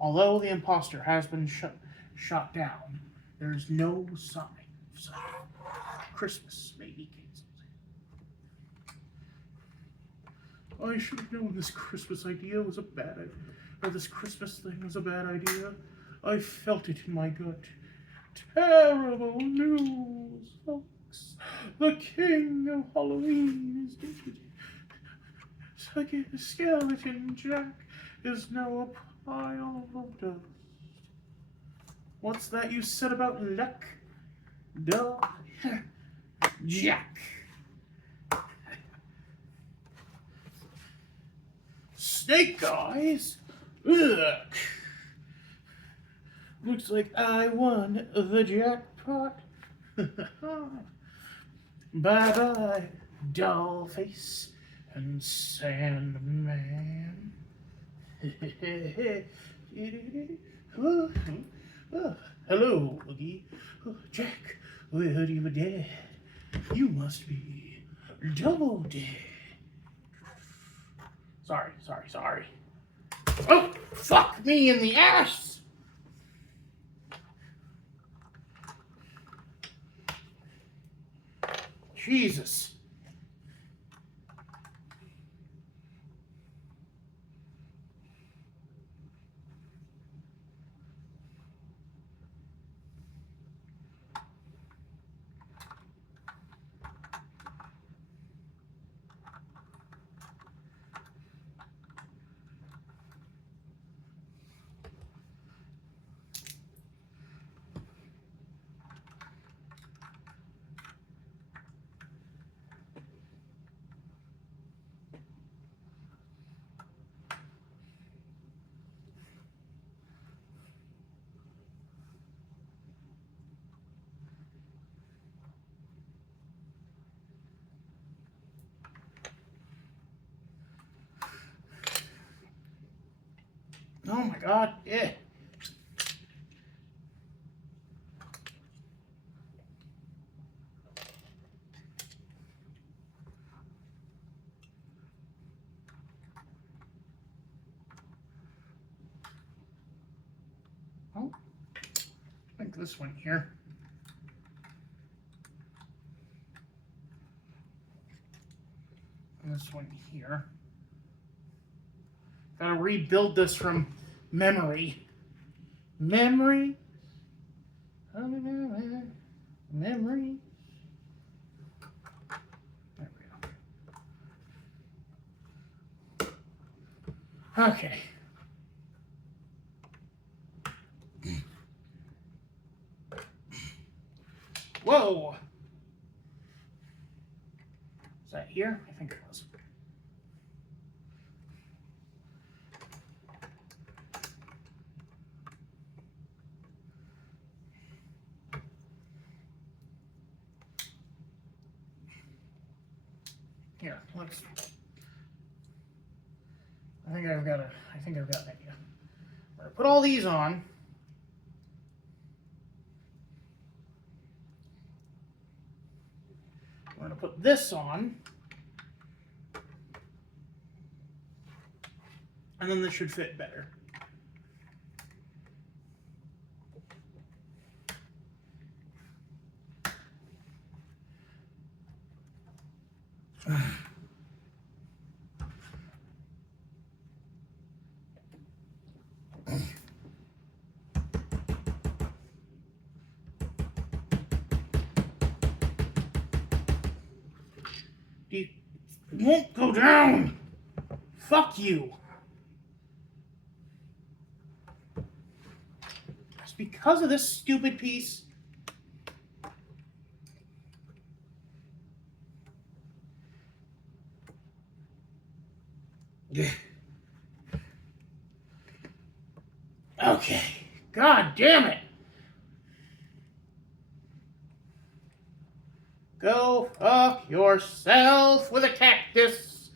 Although the imposter has been shot down, there's no sign of such. Christmas may be canceled. I should have known this Christmas idea was a bad idea. Or this Christmas thing was a bad idea. I felt it in my gut. Terrible news, folks. The king of Halloween is dead. Skeleton Jack is now a pile of dust. What's that you said about luck? Duh. Jack. Snake eyes? Ugh. Looks like I won the jackpot. Bye-bye, Dollface and Sandman. Hello, Boogie. Jack, we heard you were dead. You must be double dead. Sorry. Oh, fuck me in the ass! Jesus. Oh my God, yeah. Oh, I think this one here. And this one here. Gotta rebuild this from memory. Memory. Memory. There we go. Okay. Whoa! Is that here? I think it was. Here, let's. I think I've got an idea. We're gonna put all these on. We're gonna put this on. And then this should fit better. You won't go down! Fuck you! It's because of this stupid piece. Okay. God damn it! Go fuck yourself with a cactus.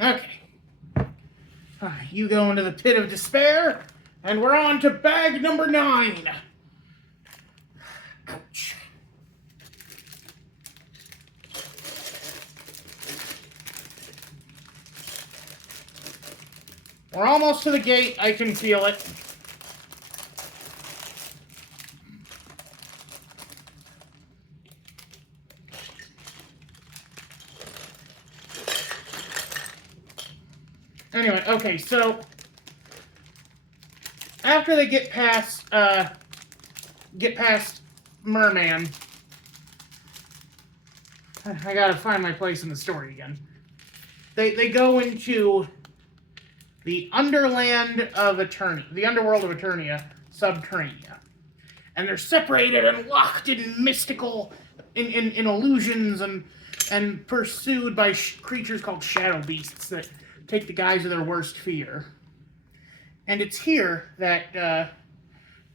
Okay. You go into the pit of despair, and we're on to bag number 9. Ouch. We're almost to the gate. I can feel it. Anyway, okay, so after they get past Merman, I gotta find my place in the story again. They go into the underland of Eternia, the underworld of Eternia, Subterraneia. And they're separated and locked in mystical, in illusions and pursued by creatures called shadow beasts that take the guise of their worst fear. And it's here that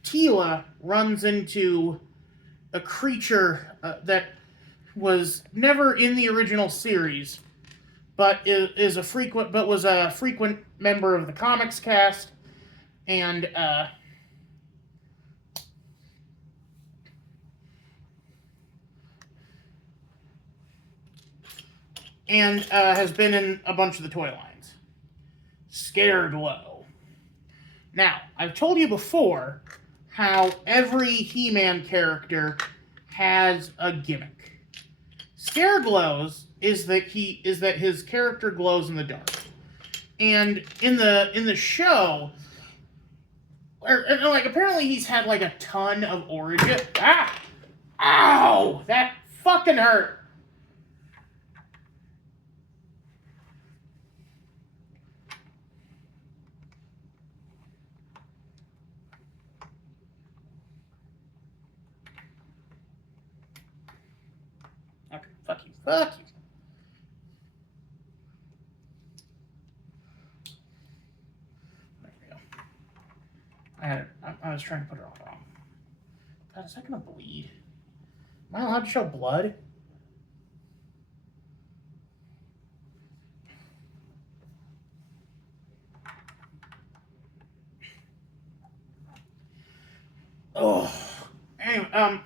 Tila runs into a creature that was never in the original series, but was a frequent member of the comics cast, and has been in a bunch of the toy lines. Scareglow. Now, I've told you before how every He-Man character has a gimmick. Scareglow's is that his character glows in the dark. And in the show, apparently he's had like a ton of origin. Ow! That fucking hurt. Okay, fuck you. Fuck you. There we go. I was trying to put it all wrong. God, is that gonna bleed? Am I allowed to show blood? Oh. Anyway,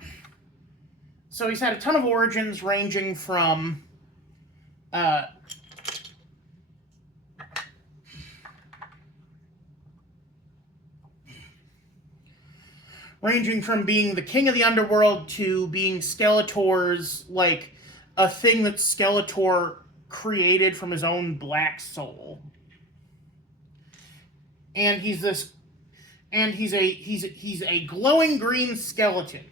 so he's had a ton of origins ranging from being the king of the underworld to being Skeletor's, like, a thing that Skeletor created from his own black soul. And he's a glowing green skeleton.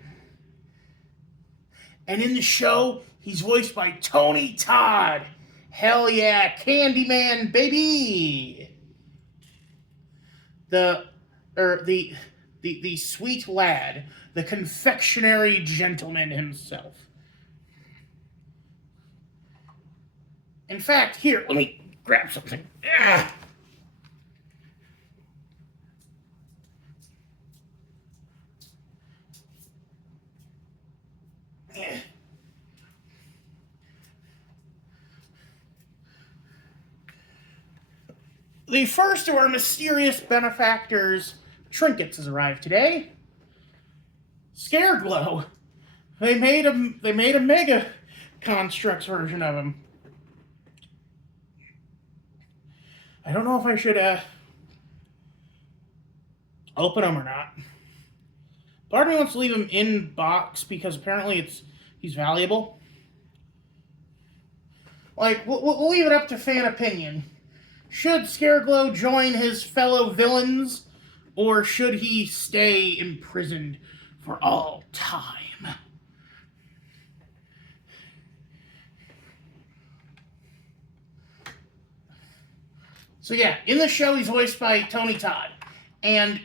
And in the show, he's voiced by Tony Todd. Hell yeah, Candyman, baby! The sweet lad, the confectionery gentleman himself. In fact, here, let me grab something. Ah! The first of our mysterious benefactors' trinkets has arrived today. Scareglow. They made a mega Construx version of him. I don't know if I should open him or not. Part of me wants to leave him in box because apparently he's valuable. Like, we'll leave it up to fan opinion. Should Scareglow join his fellow villains, or should he stay imprisoned for all time? So yeah, in the show he's voiced by Tony Todd, and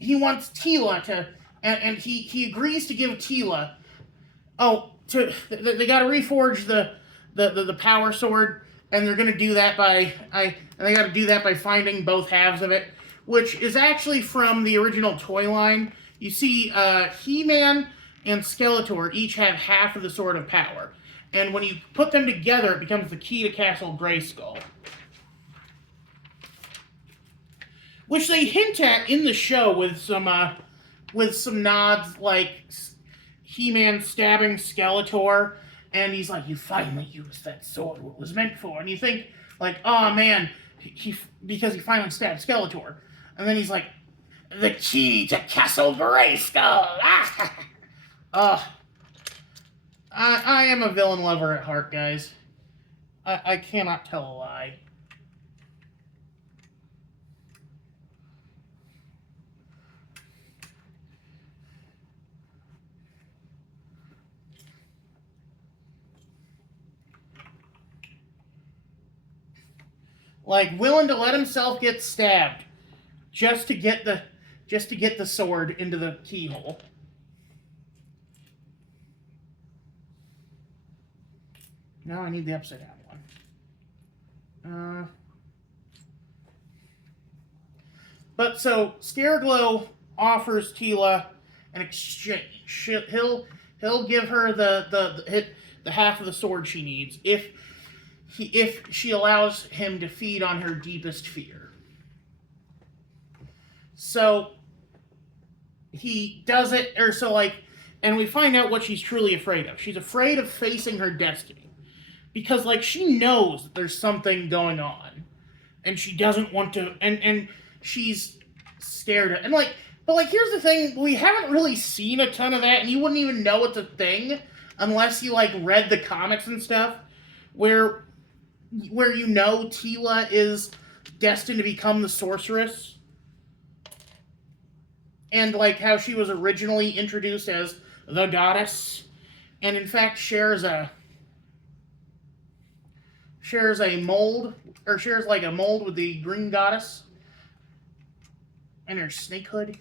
he wants Tila to, and he agrees to give Tila, they gotta reforge the power sword, and they're gonna do that they gotta do that by finding both halves of it, which is actually from the original toy line. You see, He-Man and Skeletor each have half of the Sword of Power, and when you put them together, it becomes the key to Castle Grayskull, which they hint at in the show with some nods, like He-Man stabbing Skeletor, and he's like, "You finally used that sword, what it was meant for." And you think, like, oh man, because he finally stabbed Skeletor. And then he's like, "The key to Castle Grayskull." I am a villain lover at heart, guys. I cannot tell a lie. Like willing to let himself get stabbed just to get the sword into the keyhole. Now I need the upside down one. But so Scareglow offers Tila an exchange. He'll give her the half of the sword she needs if she allows him to feed on her deepest fear. So he does it, and we find out what she's truly afraid of. She's afraid of facing her destiny because she knows that there's something going on, and she doesn't want to, and she's scared of, but here's the thing: we haven't really seen a ton of that, and you wouldn't even know it's a thing unless you read the comics and stuff, where Tila is destined to become the sorceress, and how she was originally introduced as the goddess, and in fact shares a mold, or shares a mold with the green goddess and her snake hood.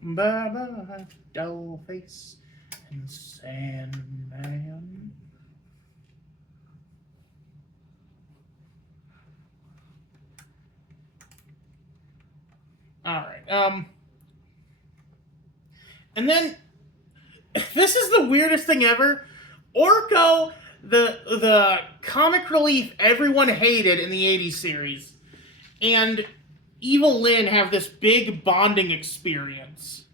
Bye-bye, Dollface and Sandman. Alright, and then, this is the weirdest thing ever. Orko, the comic relief everyone hated in the 80s series, and Evil Lyn have this big bonding experience.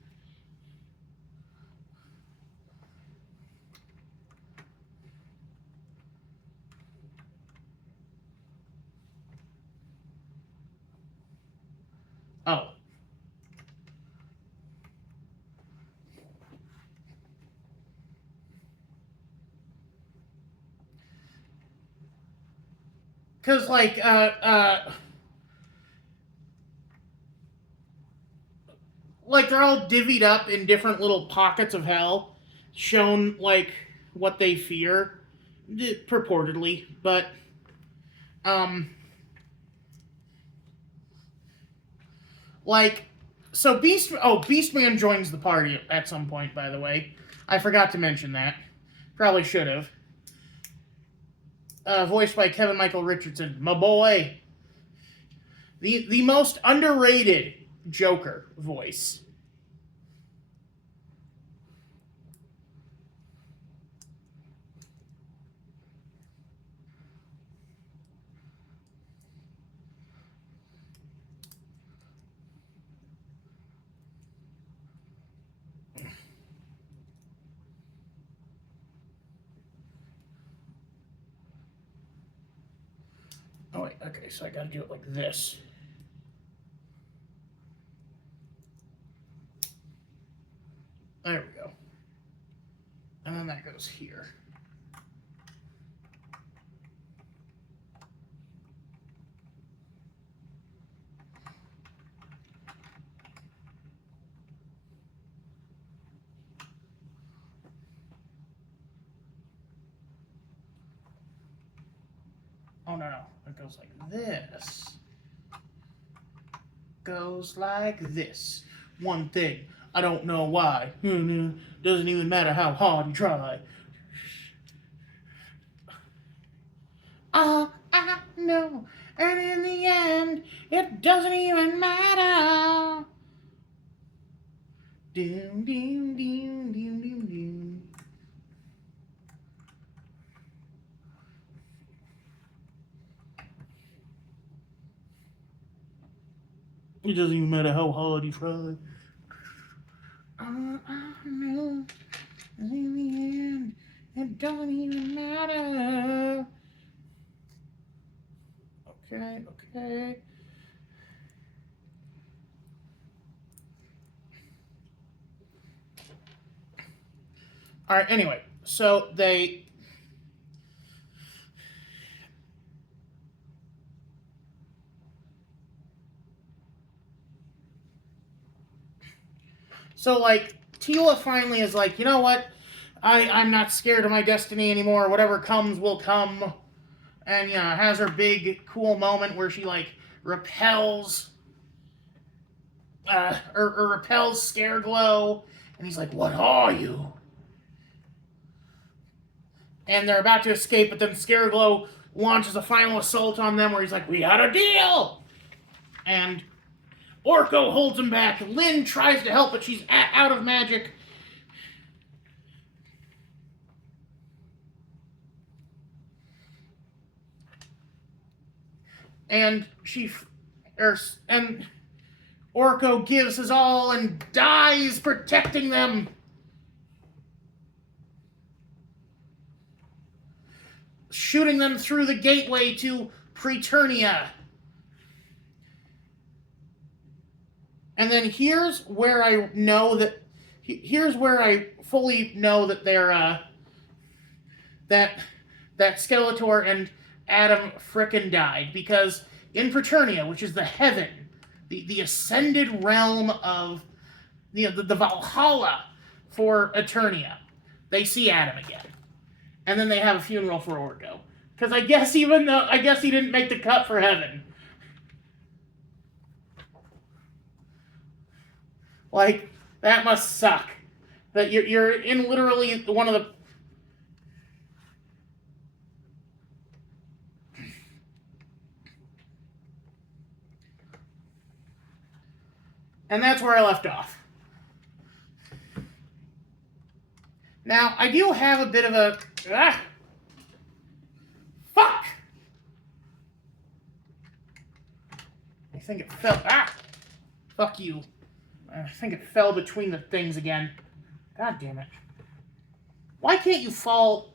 Oh. Because, they're all divvied up in different little pockets of hell, shown, what they fear, purportedly, but, so Beastman joins the party at some point, by the way. I forgot to mention that. Probably should have. Voiced by Kevin Michael Richardson. My boy. The most underrated Joker voice. Oh, wait, okay, so I gotta do it like this. There we go. And then that goes here. Oh, no. It goes like this. Goes like this. One thing. I don't know why. Doesn't even matter how hard you try. I know. And in the end, it doesn't even matter. Doom, doom, doom, doom, doom, doom. It doesn't even matter how hard you try. I know. In the end, it doesn't even matter. Okay. All right, anyway, so they... So, like, Tila finally is like, you know what? I'm not scared of my destiny anymore. Whatever comes will come. And, has her big, cool moment where she, like, repels... or repels Scareglow. And he's like, what are you? And they're about to escape, but then Scareglow launches a final assault on them where he's like, we got a deal! And Orko holds him back. Lynn tries to help, but she's out of magic. And and Orko gives his all and dies protecting them. Shooting them through the gateway to Preternia. And then here's where I know that... Here's where I fully know that they're... that Skeletor and Adam frickin' died. Because in Preternia, which is the heaven, the ascended realm of... the Valhalla for Eternia, they see Adam again. And then they have a funeral for Orko. Because I guess he didn't make the cut for heaven. Like, that must suck. That you're in literally one of the... And that's where I left off. Now, I do have a bit of a... Fuck! I think it fell... Fuck you. I think it fell between the things again. God damn it. Why can't you fall...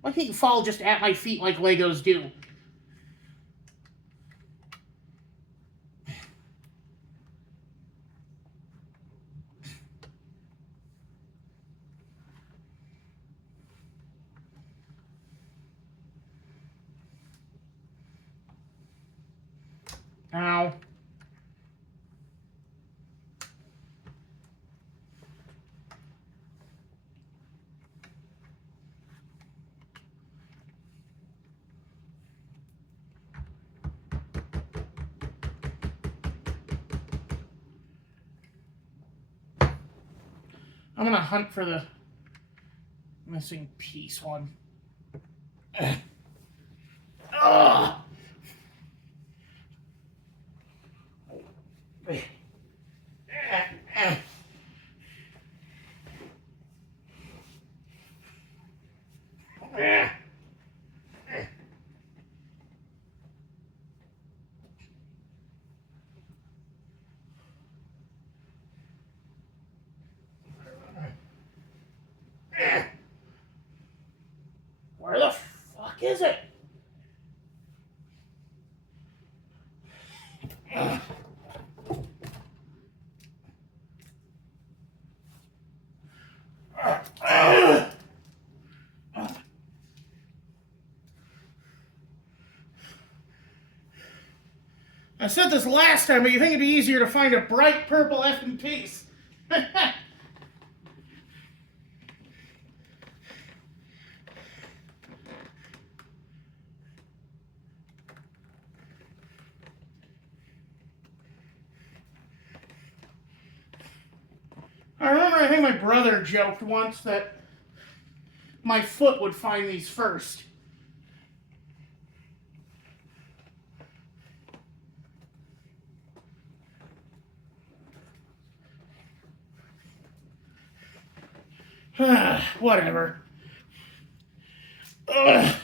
Why can't you fall just at my feet like Legos do? Ow. I'm gonna hunt for the missing piece one. Ugh. Where the fuck is it? I said this last time, but you think it'd be easier to find a bright purple effing piece. I think my brother joked once that my foot would find these first. Whatever. Ugh.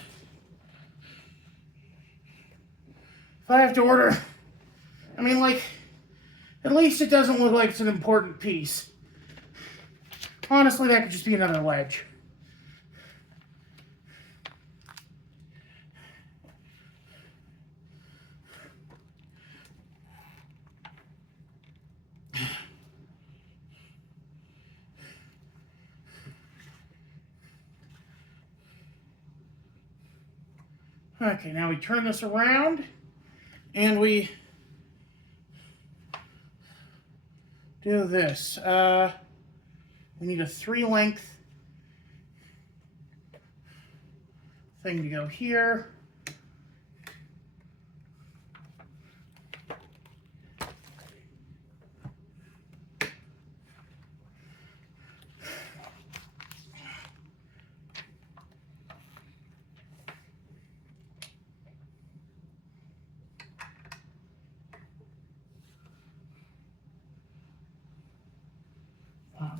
If I have to order... I mean, like, at least it doesn't look like it's an important piece. Honestly, that could just be another ledge. Okay, now we turn this around and we do this. We need a 3-length thing to go here.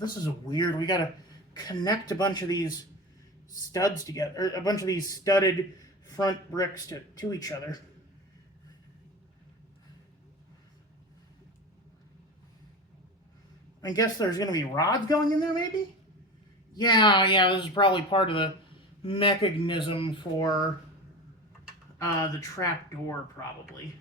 This is weird. We gotta connect a bunch of these studs together, or a bunch of these studded front bricks to each other. I guess there's gonna be rods going in there, maybe? Yeah, this is probably part of the mechanism for the trap door, probably.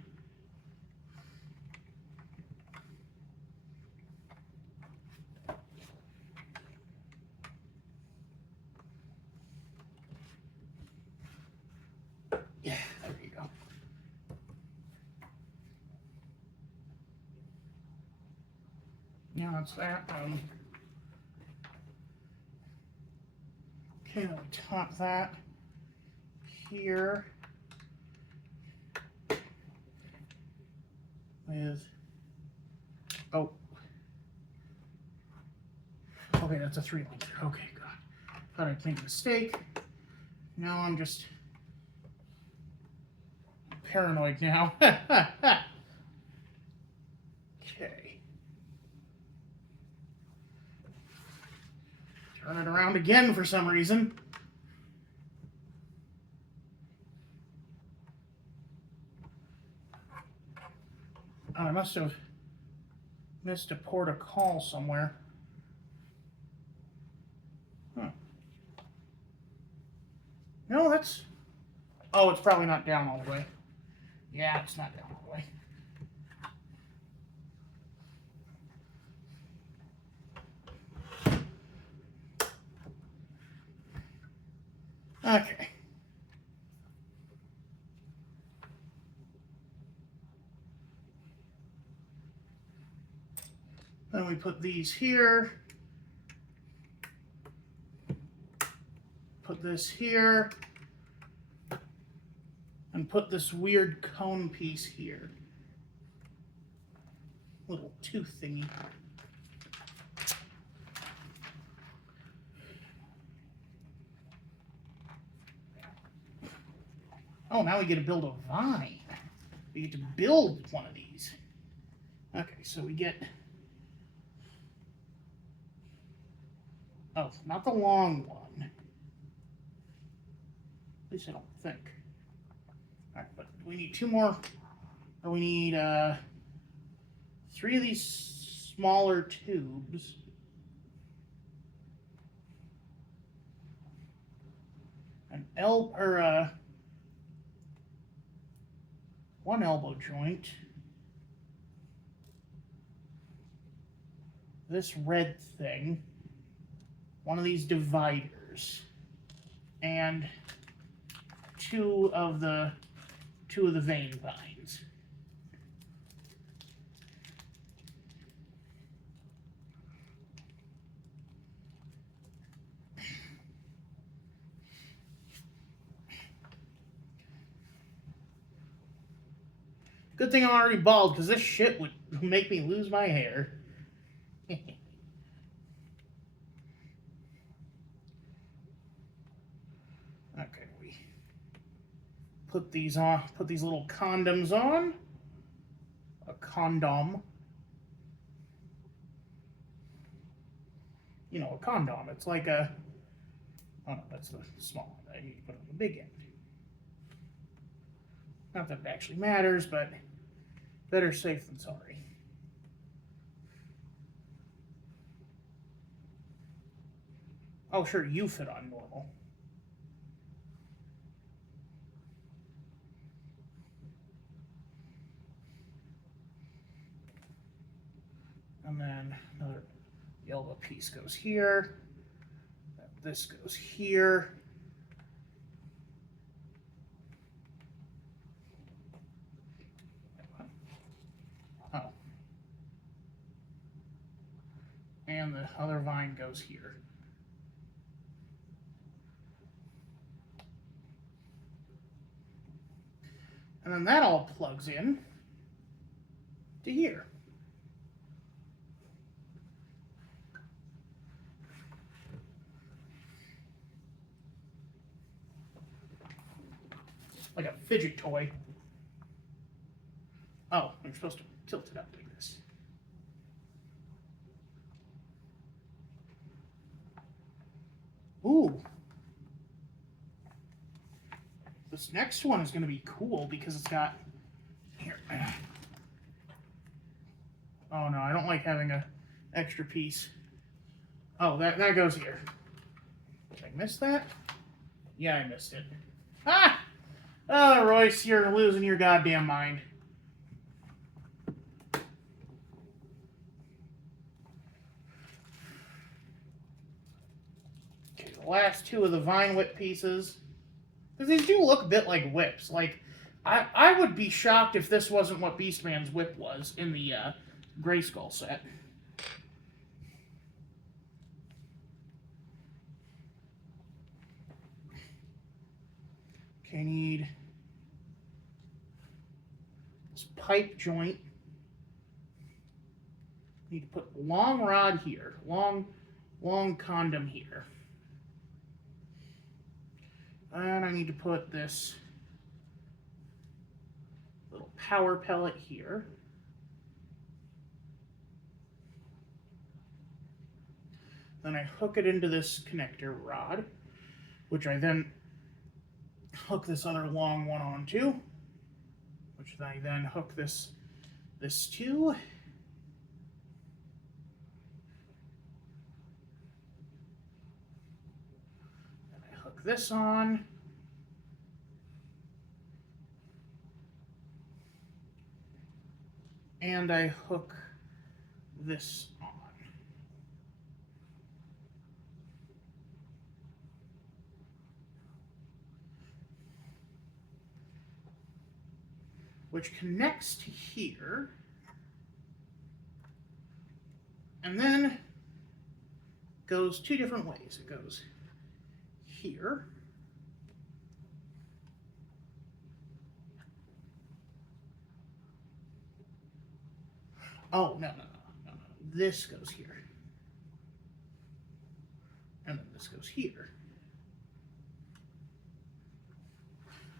Yeah, there you go. Yeah, that's that. Okay, then we top that here with, oh, okay, that's a 3-length. Okay, God, thought I'd made a mistake. Now I'm just paranoid now. Okay. Turn it around again for some reason. Oh, I must have missed a port of call somewhere. Huh. No, that's... Oh, it's probably not down all the way. Yeah, it's not down all the way. Okay. Then we put these here. Put this here. And put this weird cone piece here. Little tooth thingy. Oh, now we get to build a vine. We get to build one of these. Okay, so we get... Oh, not the long one. At least I don't think. Alright, but we need 2 more. Or we need 3 of these smaller tubes. An one elbow joint. This red thing. One of these dividers. And 2 of the vein vines. Good thing I'm already bald, because this shit would make me lose my hair. Okay, we put these on, put these little condoms on. A condom. You know, a condom. It's like a... Oh no, that's the small one. I need to put on the big end. Not that it actually matters, but better safe than sorry. Oh, sure, you fit on normal. And then another yellow piece goes here. This goes here. the other vine goes here. And then that all plugs in to here. Like a fidget toy. Oh, you're supposed to tilt it up like this. Ooh. This next one is going to be cool because it's got... Here. Oh no, I don't like having an extra piece. Oh, that goes here. Did I miss that? Yeah, I missed it. Ah! Oh, Royce, you're losing your goddamn mind. Okay, the last two of the vine whip pieces. Because these do look a bit like whips. Like, I would be shocked if this wasn't what Beastman's whip was in the Grayskull set. Okay, I need this pipe joint. Need to put long rod here, long condom here. And I need to put this little power pellet here. Then I hook it into this connector rod, which I then hook this other long one onto, which I then hook this to. And I hook this on. And I hook this on. Which connects to here. And then goes two different ways. It goes here. Oh, no. This goes here. And then this goes here.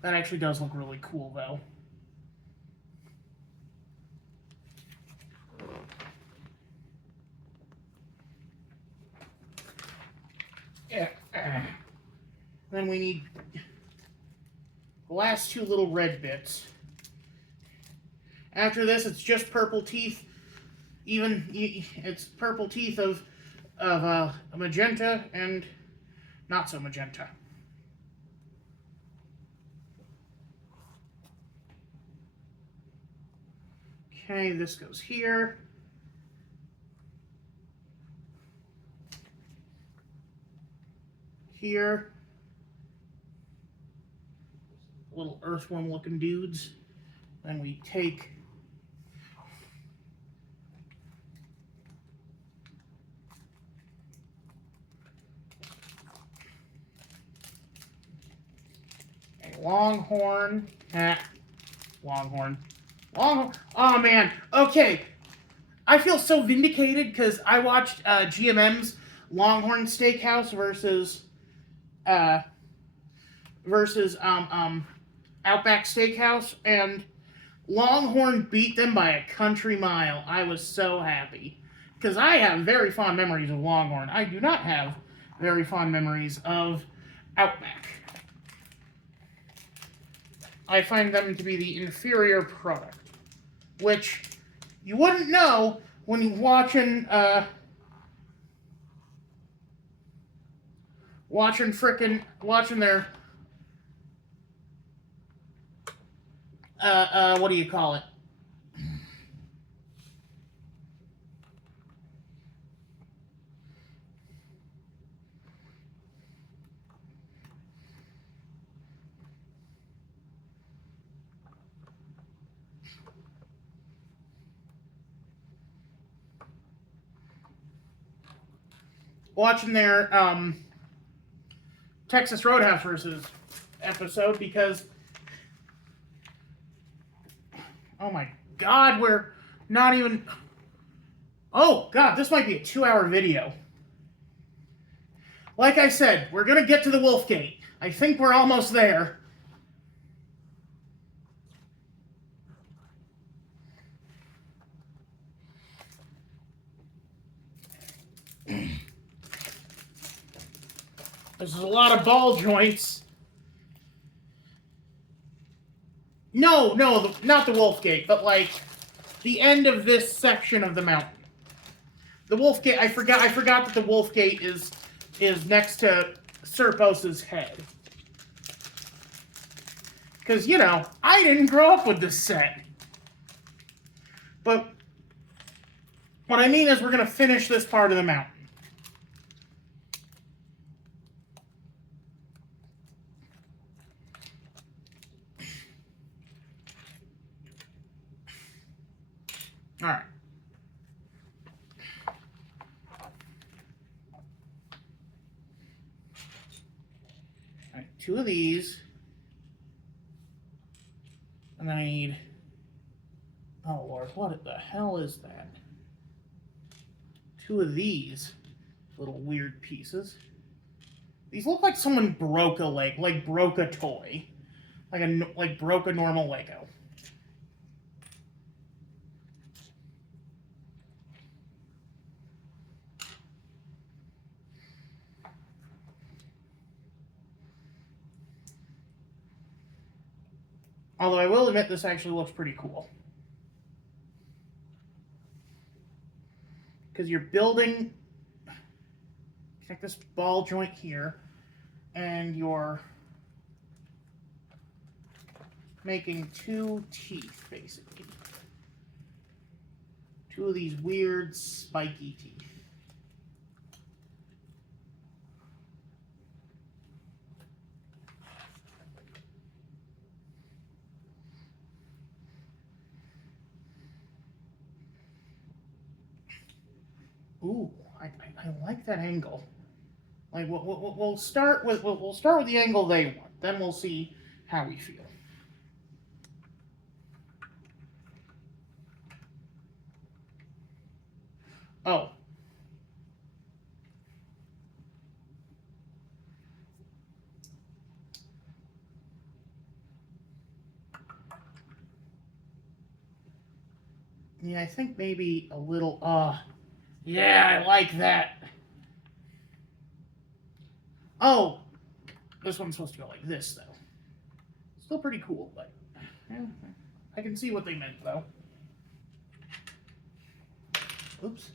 That actually does look really cool, though. Yeah. Then we need the last two little red bits. After this, it's just purple teeth. It's purple teeth of a magenta and not so magenta. Okay, this goes here. Here. Little earthworm looking dudes. Then we take a longhorn. Longhorn. Oh man. Okay. I feel so vindicated because I watched GMM's Longhorn Steakhouse versus Outback Steakhouse, and Longhorn beat them by a country mile. I was so happy because I have very fond memories of Longhorn. I do not have very fond memories of Outback. I find them to be the inferior product, which you wouldn't know when you're watching their what do you call it? watching their Texas Roadhouse versus episode because, oh my God, we're not even. Oh God, this might be a 2-hour video. Like I said, we're gonna get to the Wolf Gate. I think we're almost there. There's a lot of ball joints. No, not the Wolf Gate, but like the end of this section of the mountain. The Wolf Gate. I forgot that the Wolf Gate is next to Serpos's head. Because, you know, I didn't grow up with this set. But what I mean is we're going to finish this part of the mountain. All right. All right, 2 of these. And then I need... Oh, Lord, what the hell is that? 2 of these little weird pieces. These look like someone broke a leg, like broke a toy. Like broke a normal Lego. Although I will admit this actually looks pretty cool. Because you're building, check this ball joint here, and you're making 2 teeth, basically. 2 of these weird spiky teeth. Ooh, I like that angle. Like we'll start with the angle they want. Then we'll see how we feel. Oh. Yeah, I think maybe a little, yeah, I like that. Oh, this one's supposed to go like this, though. Still pretty cool, but yeah, I can see what they meant, though. Oops.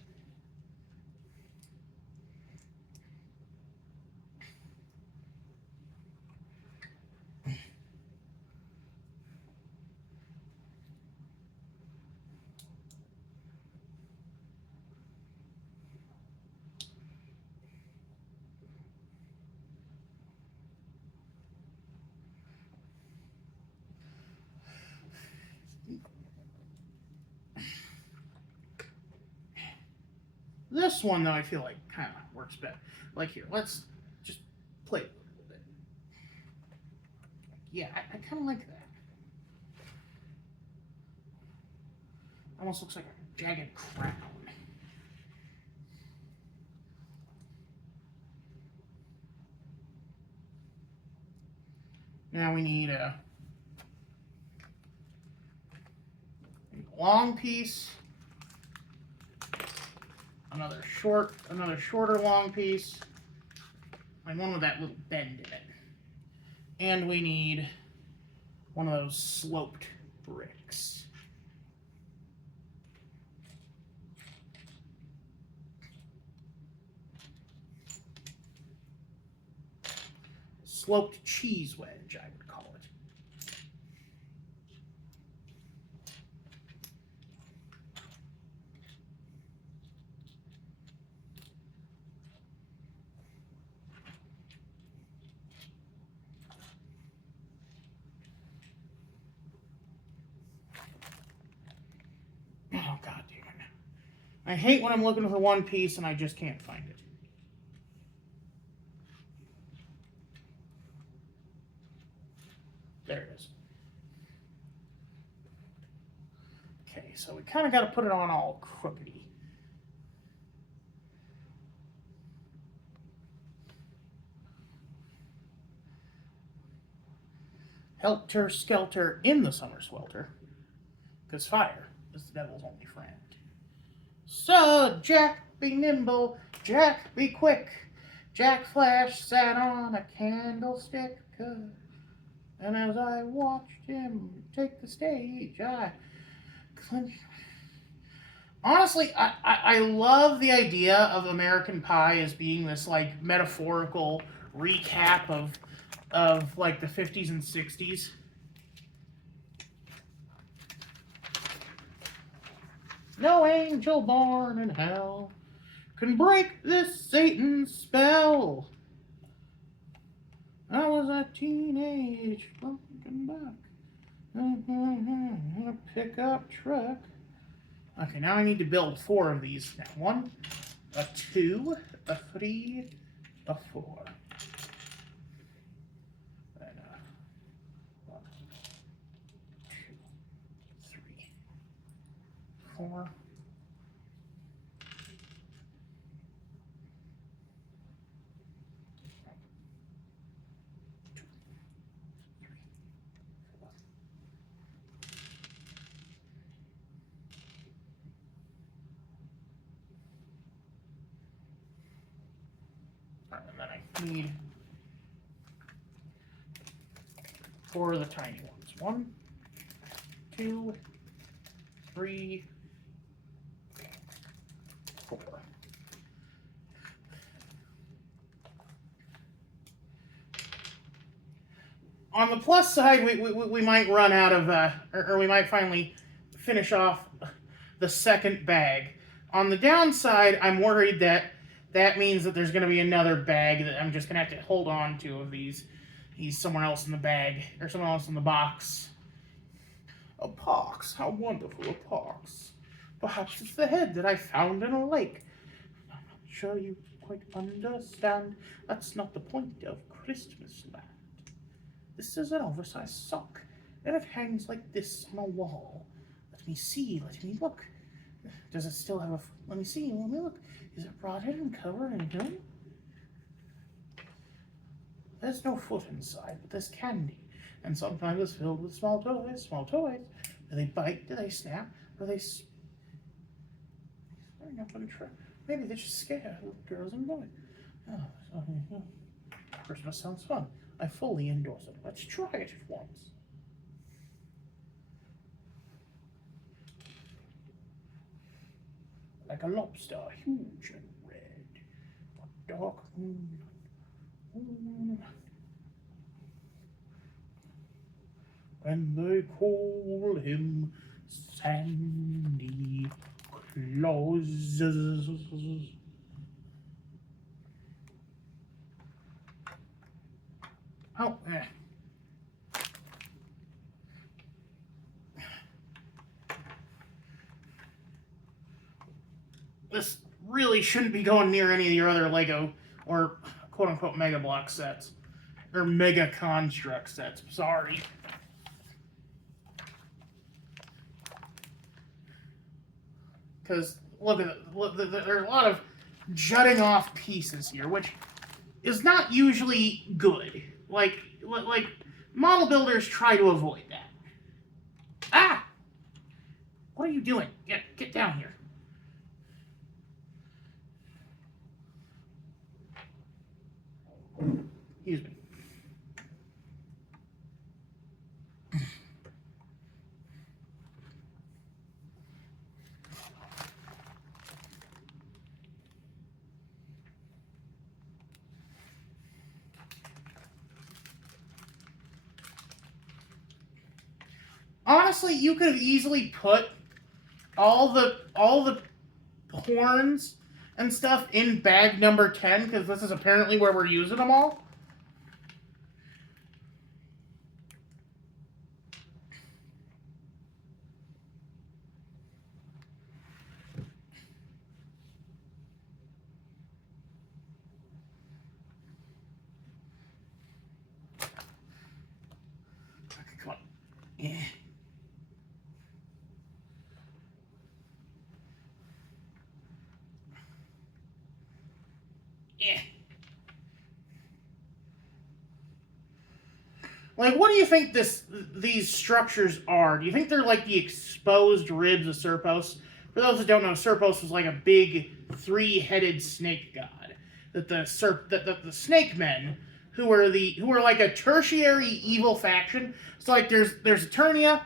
This one, though, I feel like kind of works better. Like here, let's just play it a little bit. Yeah, I kind of like that. Almost looks like a jagged crown. Now we need a long piece, another shorter long piece, and one with that little bend in it. And we need one of those sloped bricks. Sloped cheese wedge, I would call it. Oh, God damn it. I hate when I'm looking for one piece and I just can't find it. Okay, so we kind of got to put it on all crookedy. Helter skelter in the summer swelter, because fire is the devil's only friend. So Jack be nimble, Jack be quick. Jack Flash sat on a candlestick, and as I watched him take the stage, I clenched. Honestly, I love the idea of American Pie as being this like metaphorical recap of like the 50s and 60s. No angel born in hell can break this Satan's spell. I was a teenage looking back. A pickup truck. Okay, now I need to build 4 of these. Now, 1, a 2, a 3, a 4. And 1, 2, 3, 4. And then I need 4 of the tiny ones. 1, 2, 3, 4. On the plus side, we might run out of, or we might finally finish off the second bag. On the downside, I'm worried that that means that there's going to be another bag that I'm just going to have to hold on to of these. He's somewhere else in the bag, or somewhere else in the box. A pox, how wonderful a pox. Perhaps it's the head that I found in a lake. I'm not sure you quite understand. That's not the point of Christmas land. This is an oversized sock, and it hangs like this on a wall. Let me see, let me look. Does it still have a... Let me see, let me look. Is it rotted and covered in gum? There's no foot inside, but there's candy. And sometimes it's filled with small toys. Small toys. Do they bite? Do they snap? Do they... Maybe they just scare girls and boys. Oh, Christmas sounds fun. I fully endorse it. Let's try it once. Like a lobster, huge and red. A dark moon. And they call him Sandy Claus. Oh, This really shouldn't be going near any of your other Lego or quote-unquote Mega Block sets. Or Mega Construx sets. Sorry. Because, look at it. Look, there's a lot of jutting off pieces here, which is not usually good. Like model builders try to avoid that. Ah! What are you doing? Get down here. Excuse me. Honestly, you could have easily put all the horns and stuff in bag number 10, because this is apparently where we're using them all. Okay, come on. Yeah. Eh. Like, what do you think these structures are? Do you think they're like the exposed ribs of Serpos? For those that don't know, Serpos was like a big three-headed snake god. That the snake men, who were like a tertiary evil faction. So like there's Eternia,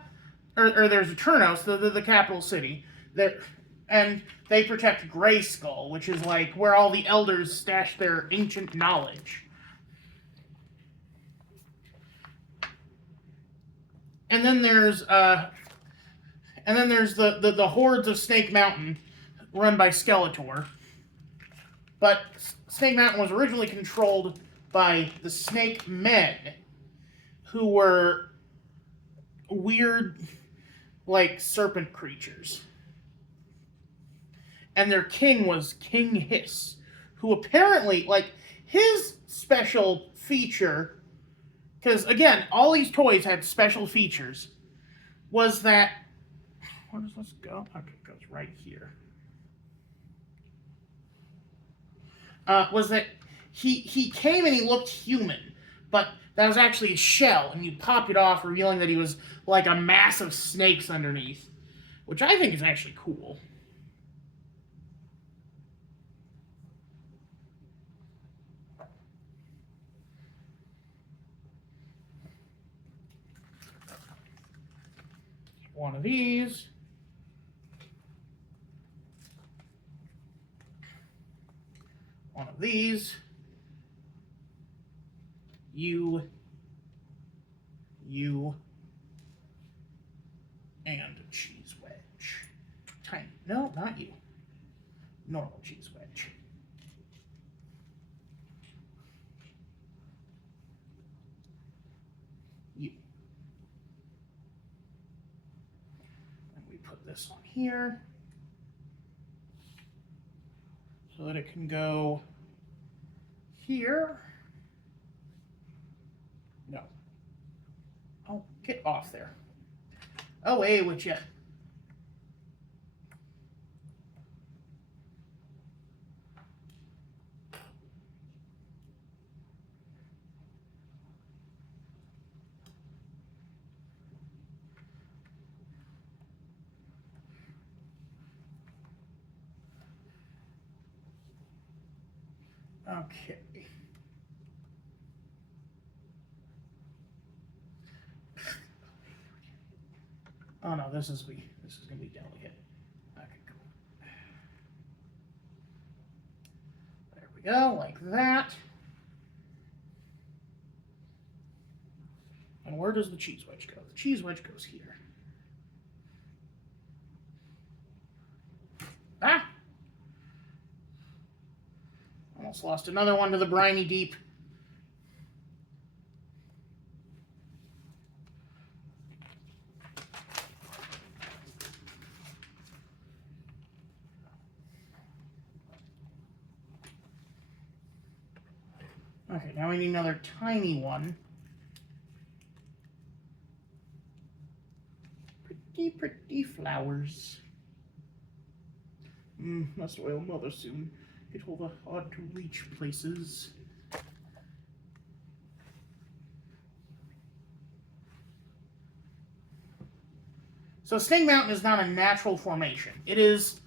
or there's Eternos, the capital city. And they protect Grayskull, which is like where all the elders stash their ancient knowledge. And then there's the hordes of Snake Mountain, run by Skeletor. But Snake Mountain was originally controlled by the Snake Men, who were weird, like, serpent creatures. And their king was King Hiss, who apparently, like, his special feature, because, again, all these toys had special features, was that, where does this go? Okay, it goes right here. Was that he came and he looked human, but that was actually a shell, and you popped it off, revealing that he was like a mass of snakes underneath, which I think is actually cool. One of these. One of these. You. And a cheese wedge. Tiny. No, not you. Normal cheese wedge. You. And we put this on here so that it can go here. No. Oh, get off there. Away with you. Okay. Oh no, this is gonna be delicate. Okay, cool. There we go, like that. And where does the cheese wedge go? The cheese wedge goes here. Ah! Almost lost another one to the briny deep. Okay, now we need another tiny one. Pretty, pretty flowers. Must oil mother soon. Get all the hard-to-reach places. So Snake Mountain is not a natural formation. It is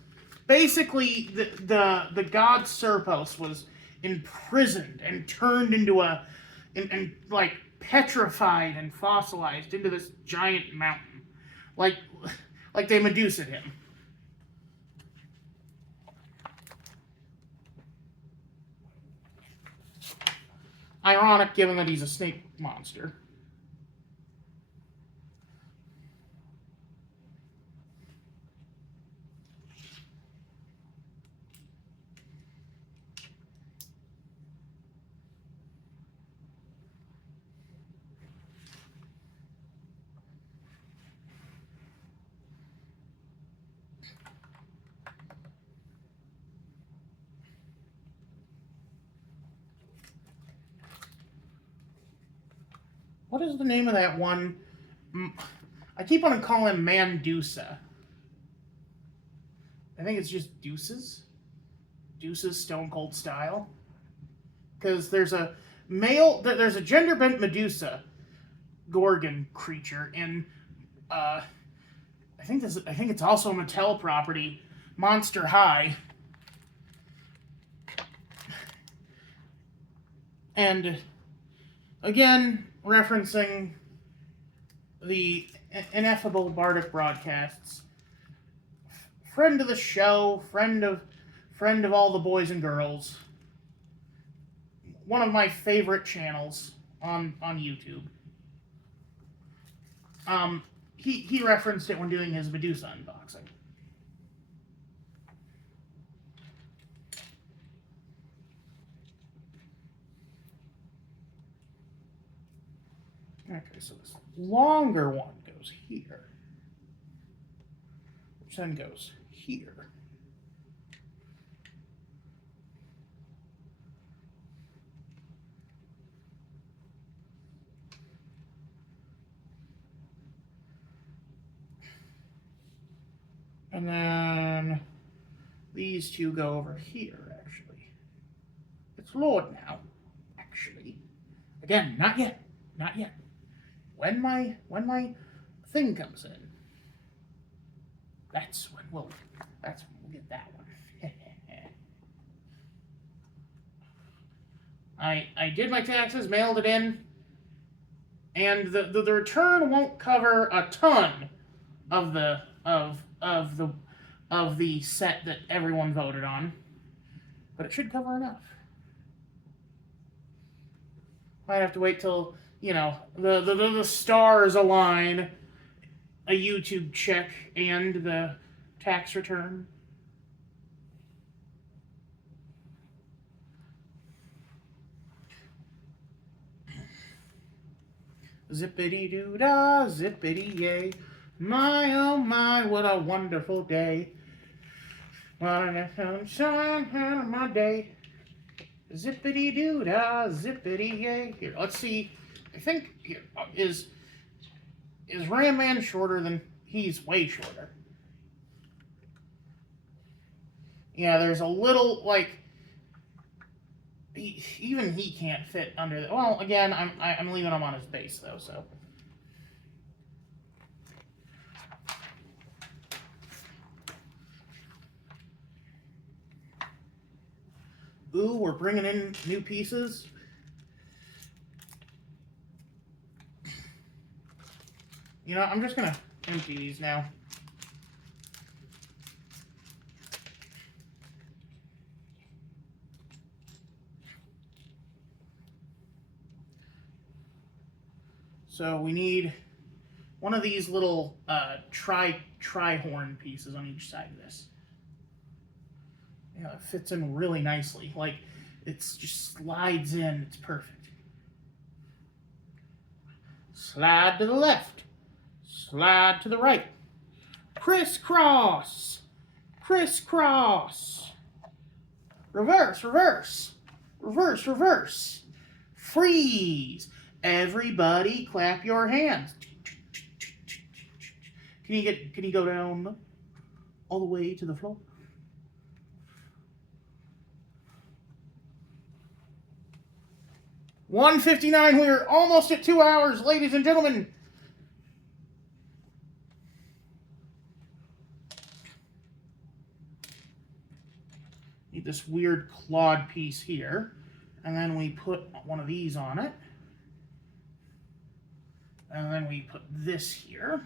basically the god Serpos was imprisoned and turned into and like petrified and fossilized into this giant mountain, like they Medusa'd him. Ironic, given that he's a snake monster. What is the name of that one? I keep on calling him Mandusa. I think it's just Deuces. Deuces Stone Cold Style. because there's a there's a gender bent Medusa Gorgon creature in I think it's also a Mattel property, Monster High. And again, referencing the ineffable Bardic broadcasts, friend of the show, friend of all the boys and girls, one of my favorite channels on YouTube. He referenced it when doing his Medusa unboxing. Okay, so this longer one goes here, which then goes here. And then these two go over here, actually. It's Lord now, actually. Again, not yet. Not yet. When my thing comes in, that's when we'll get that one. I did my taxes, mailed it in, and the return won't cover a ton of the set that everyone voted on, but it should cover enough. Might have to wait till, you know, the stars align, a YouTube check and the tax return. Zippity-doo-dah, zippity-yay. My, oh my, what a wonderful day. What a sunshine on my day. Zippity-doo-dah, zippity-yay. Here, let's see. I think, here, is Ram Man shorter than... He's way shorter. Yeah, there's a little, like... Even he can't fit under the... Well, again, I'm leaving him on his base, though, so... Ooh, we're bringing in new pieces. You know, I'm just gonna empty these now. So we need one of these little tri-horn pieces on each side of this. Yeah, it fits in really nicely. Like, it's just slides in. It's perfect. Slide to the left. Slide to the right. Crisscross. Crisscross. Reverse, reverse. Reverse, reverse. Freeze. Everybody clap your hands. Can you go down all the way to the floor? $1:59. We're almost at 2 hours, ladies and gentlemen. Need this weird clawed piece here. And then we put one of these on it. And then we put this here.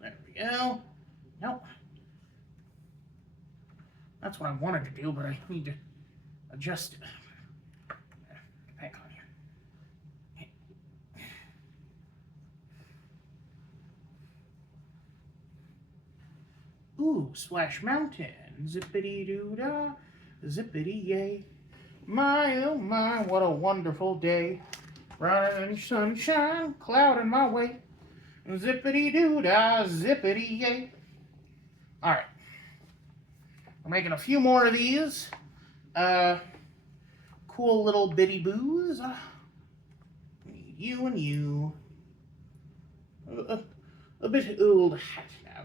There we go. Nope. That's what I wanted to do, but I need to adjust it. Back on here. Ooh, Splash Mountain. Zippity-doo-dah, zippity-yay. My, oh my, what a wonderful day. Running sunshine, cloud in my way. Zippity-doo-dah, zippity-yay. Alright. We're making a few more of these. Cool little bitty boos. We need you and you. A bit old hat now.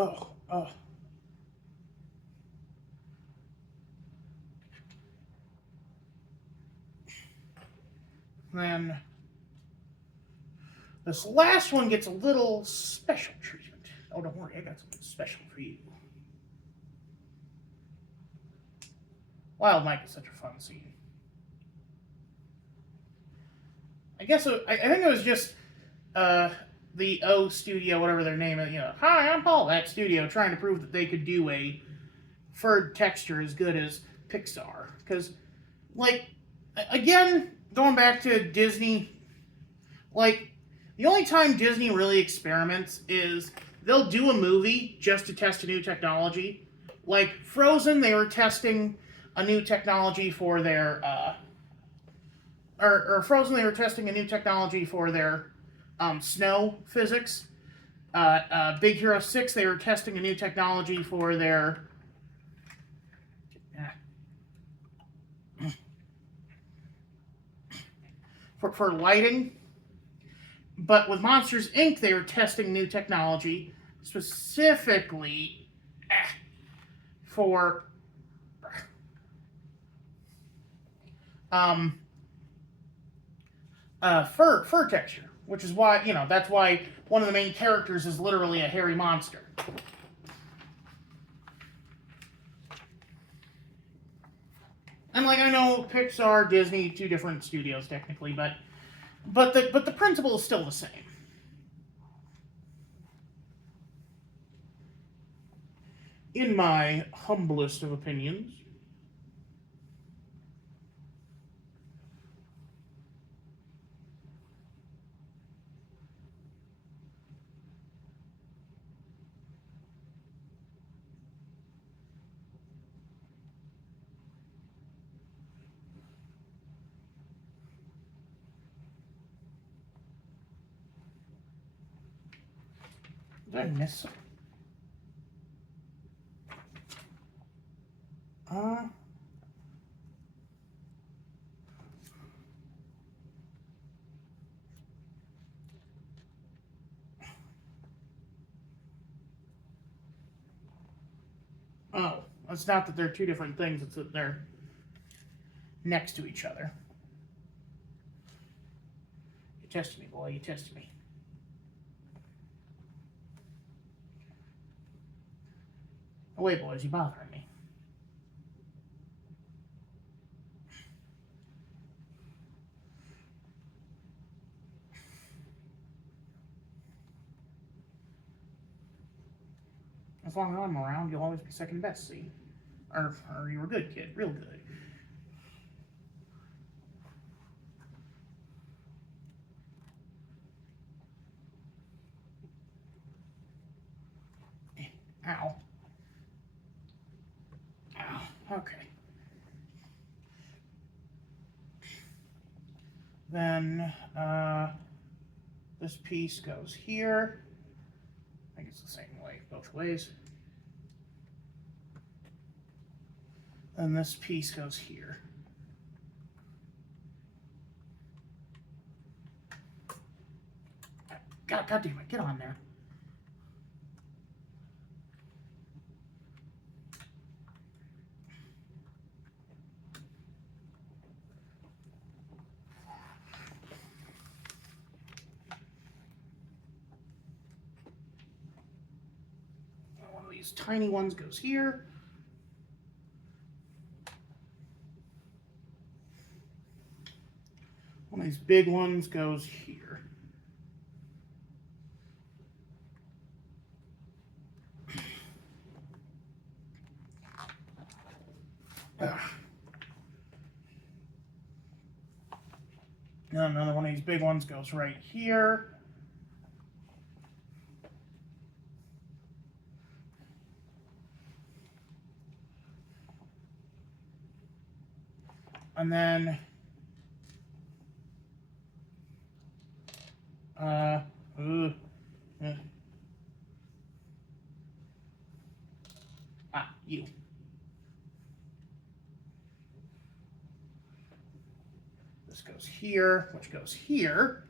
oh. Then this last one gets a little special treatment. Oh, don't worry, I got something special for you. Wild Mike is such a fun scene. I guess I think it was just the O studio, whatever their name is. Hi, I'm Paul. That studio trying to prove that they could do a furred texture as good as Pixar. Because, like, again, going back to Disney, like, the only time Disney really experiments is they'll do a movie just to test a new technology. Like Frozen, they were testing a new technology for their Frozen, they were testing a new technology for their snow physics. Big Hero 6, they were testing a new technology for their for lighting. But with Monsters Inc., they were testing new technology specifically for fur texture, which is why that's why one of the main characters is literally a hairy monster. And like I know Pixar, Disney, two different studios technically, but the principle is still the same. In my humblest of opinions. Did I miss something? Oh, it's not that they're two different things, it's that they're next to each other. You tested me, boy, you tested me. Oh, wait, boys, you're bothering me. As long as I'm around, you'll always be second best, see? Or you were good, kid. Real good. Ow. Ow. Okay. Then, this piece goes here. I think it's the same way, both ways. And this piece goes here. God damn it, get on there. One of these tiny ones goes here. One of these big ones goes here. Now another one of these big ones goes right here. And then you. This goes here, which goes here.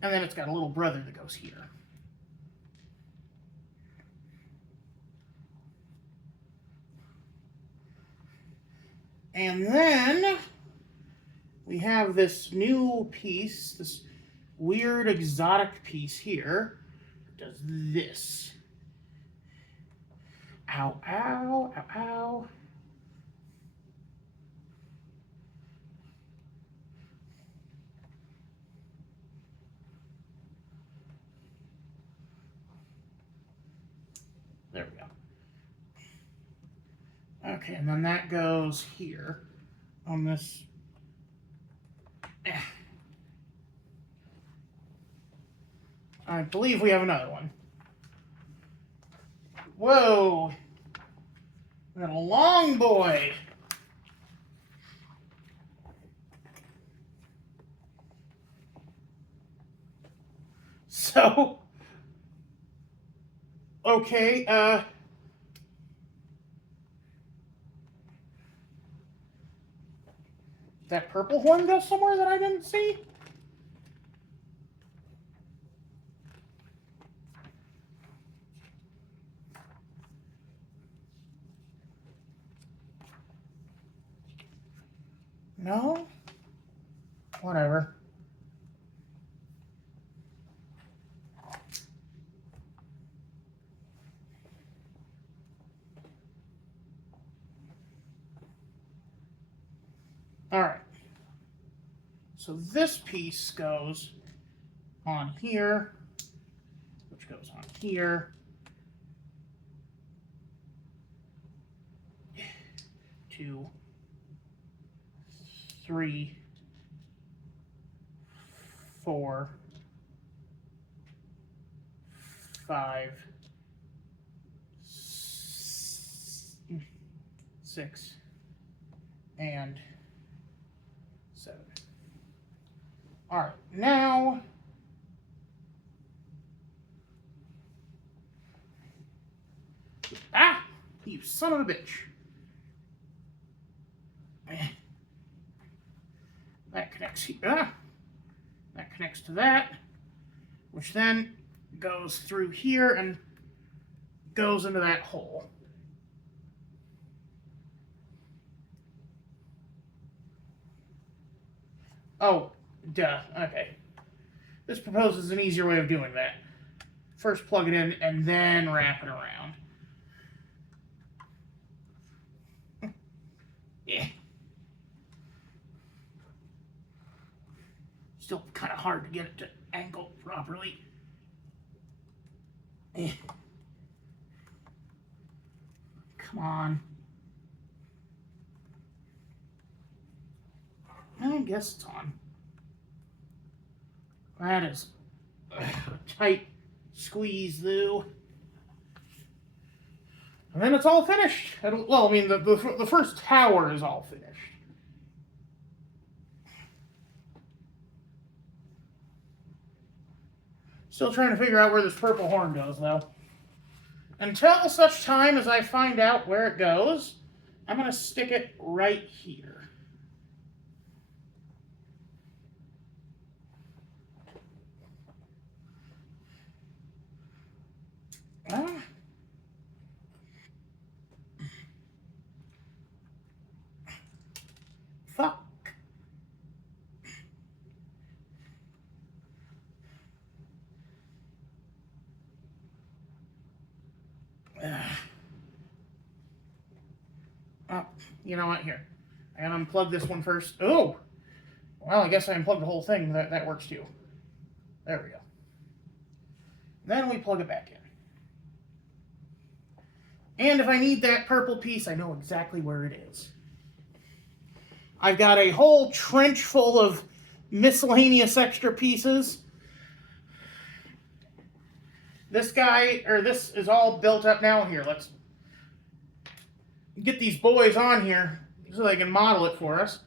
And then it's got a little brother that goes here. And then we have this new piece, this weird exotic piece here. It does this. Ow, ow, ow, ow. There we go. Okay, and then that goes here on this. I believe we have another one. Whoa! We got a long boy. So, okay, that purple horn go somewhere that I didn't see? No? Whatever. Alright. So this piece goes on here, which goes on here. 2, 3, 4, 5, 6, and 7. All right, now you son of a bitch. That connects here. That connects to that, which then goes through here and goes into that hole. Oh, duh. Okay. This proposes an easier way of doing that. First plug it in and then wrap it around. Yeah. Still kind of hard to get it to angle properly. Come on. I guess it's on. That is a tight squeeze, though. And then it's all finished. Well, I mean, the first tower is all finished. Still trying to figure out where this purple horn goes, though. Until such time as I find out where it goes, I'm going to stick it right here. Fuck. Oh, you know what? Here. I gotta unplug this one first. Oh! Well, I guess I unplugged the whole thing. That works too. There we go. Then we plug it back in. And if I need that purple piece, I know exactly where it is. I've got a whole trench full of miscellaneous extra pieces. This is all built up now. Here, let's get these boys on here so they can model it for us.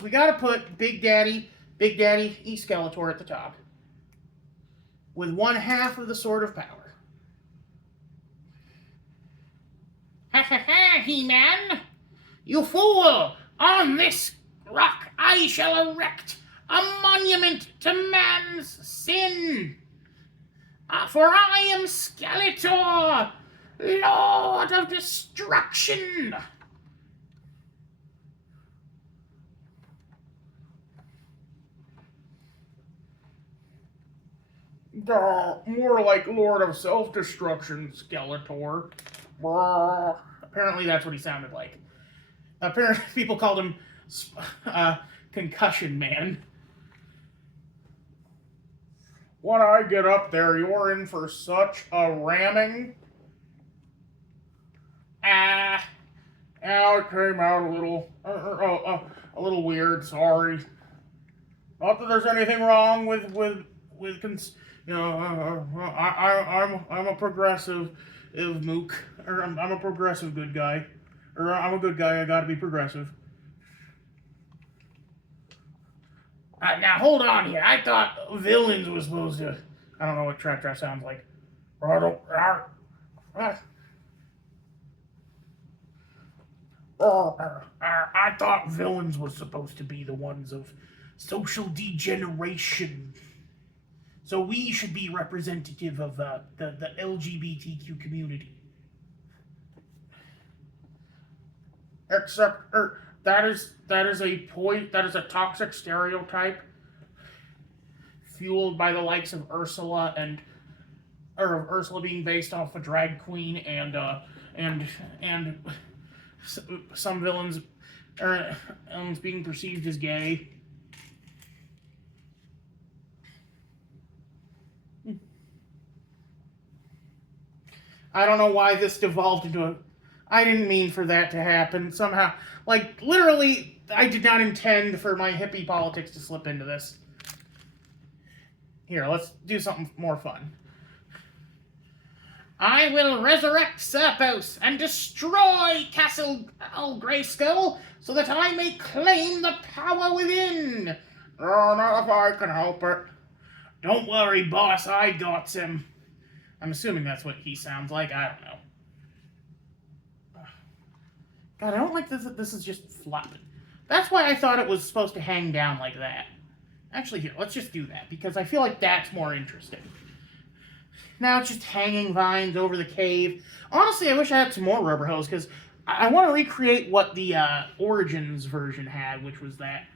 We got to put Big Daddy E-Skeletor at the top with 1/2 of the Sword of Power. Ha ha ha, He-Man! You fool! On this rock I shall erect a monument to man's sin. For I am Skeletor, Lord of Destruction. More like Lord of Self-Destruction, Skeletor. Apparently that's what he sounded like. Apparently people called him Concussion Man. When I get up there, you're in for such a ramming. It came out a little weird. Sorry. Not that there's anything wrong with I'm a progressive mook, or I'm a progressive good guy, or I'm a good guy. I gotta be progressive. Now hold on here. I thought villains was supposed to. I don't know what Trap sounds like. I thought villains was supposed to be the ones of social degeneration. So we should be representative of the LGBTQ community. Except, that is a toxic stereotype fueled by the likes of Ursula Ursula being based off a drag queen and some villains being perceived as gay. I don't know why this devolved into a... I didn't mean for that to happen. Somehow, like, literally, I did not intend for my hippie politics to slip into this. Here, let's do something more fun. I will resurrect Serpos and destroy Castle Grayskull so that I may claim the power within. Oh, not if I can help it. Don't worry, boss, I got him. I'm assuming that's what he sounds like. I don't know. God, I don't like this. This is just flopping. That's why I thought it was supposed to hang down like that. Actually, here, let's just do that, because I feel like that's more interesting. Now it's just hanging vines over the cave. Honestly, I wish I had some more rubber hose, because I want to recreate what the Origins version had, which was that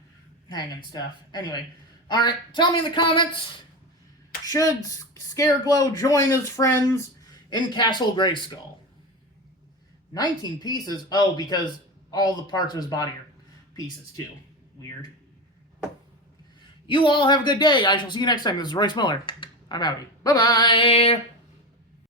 hanging stuff. Anyway, alright, tell me in the comments, should Scareglow join his friends in Castle Grayskull? 19 pieces? Oh, because all the parts of his body are pieces, too. Weird. You all have a good day. I shall see you next time. This is Royce Miller. I'm outie. Bye-bye!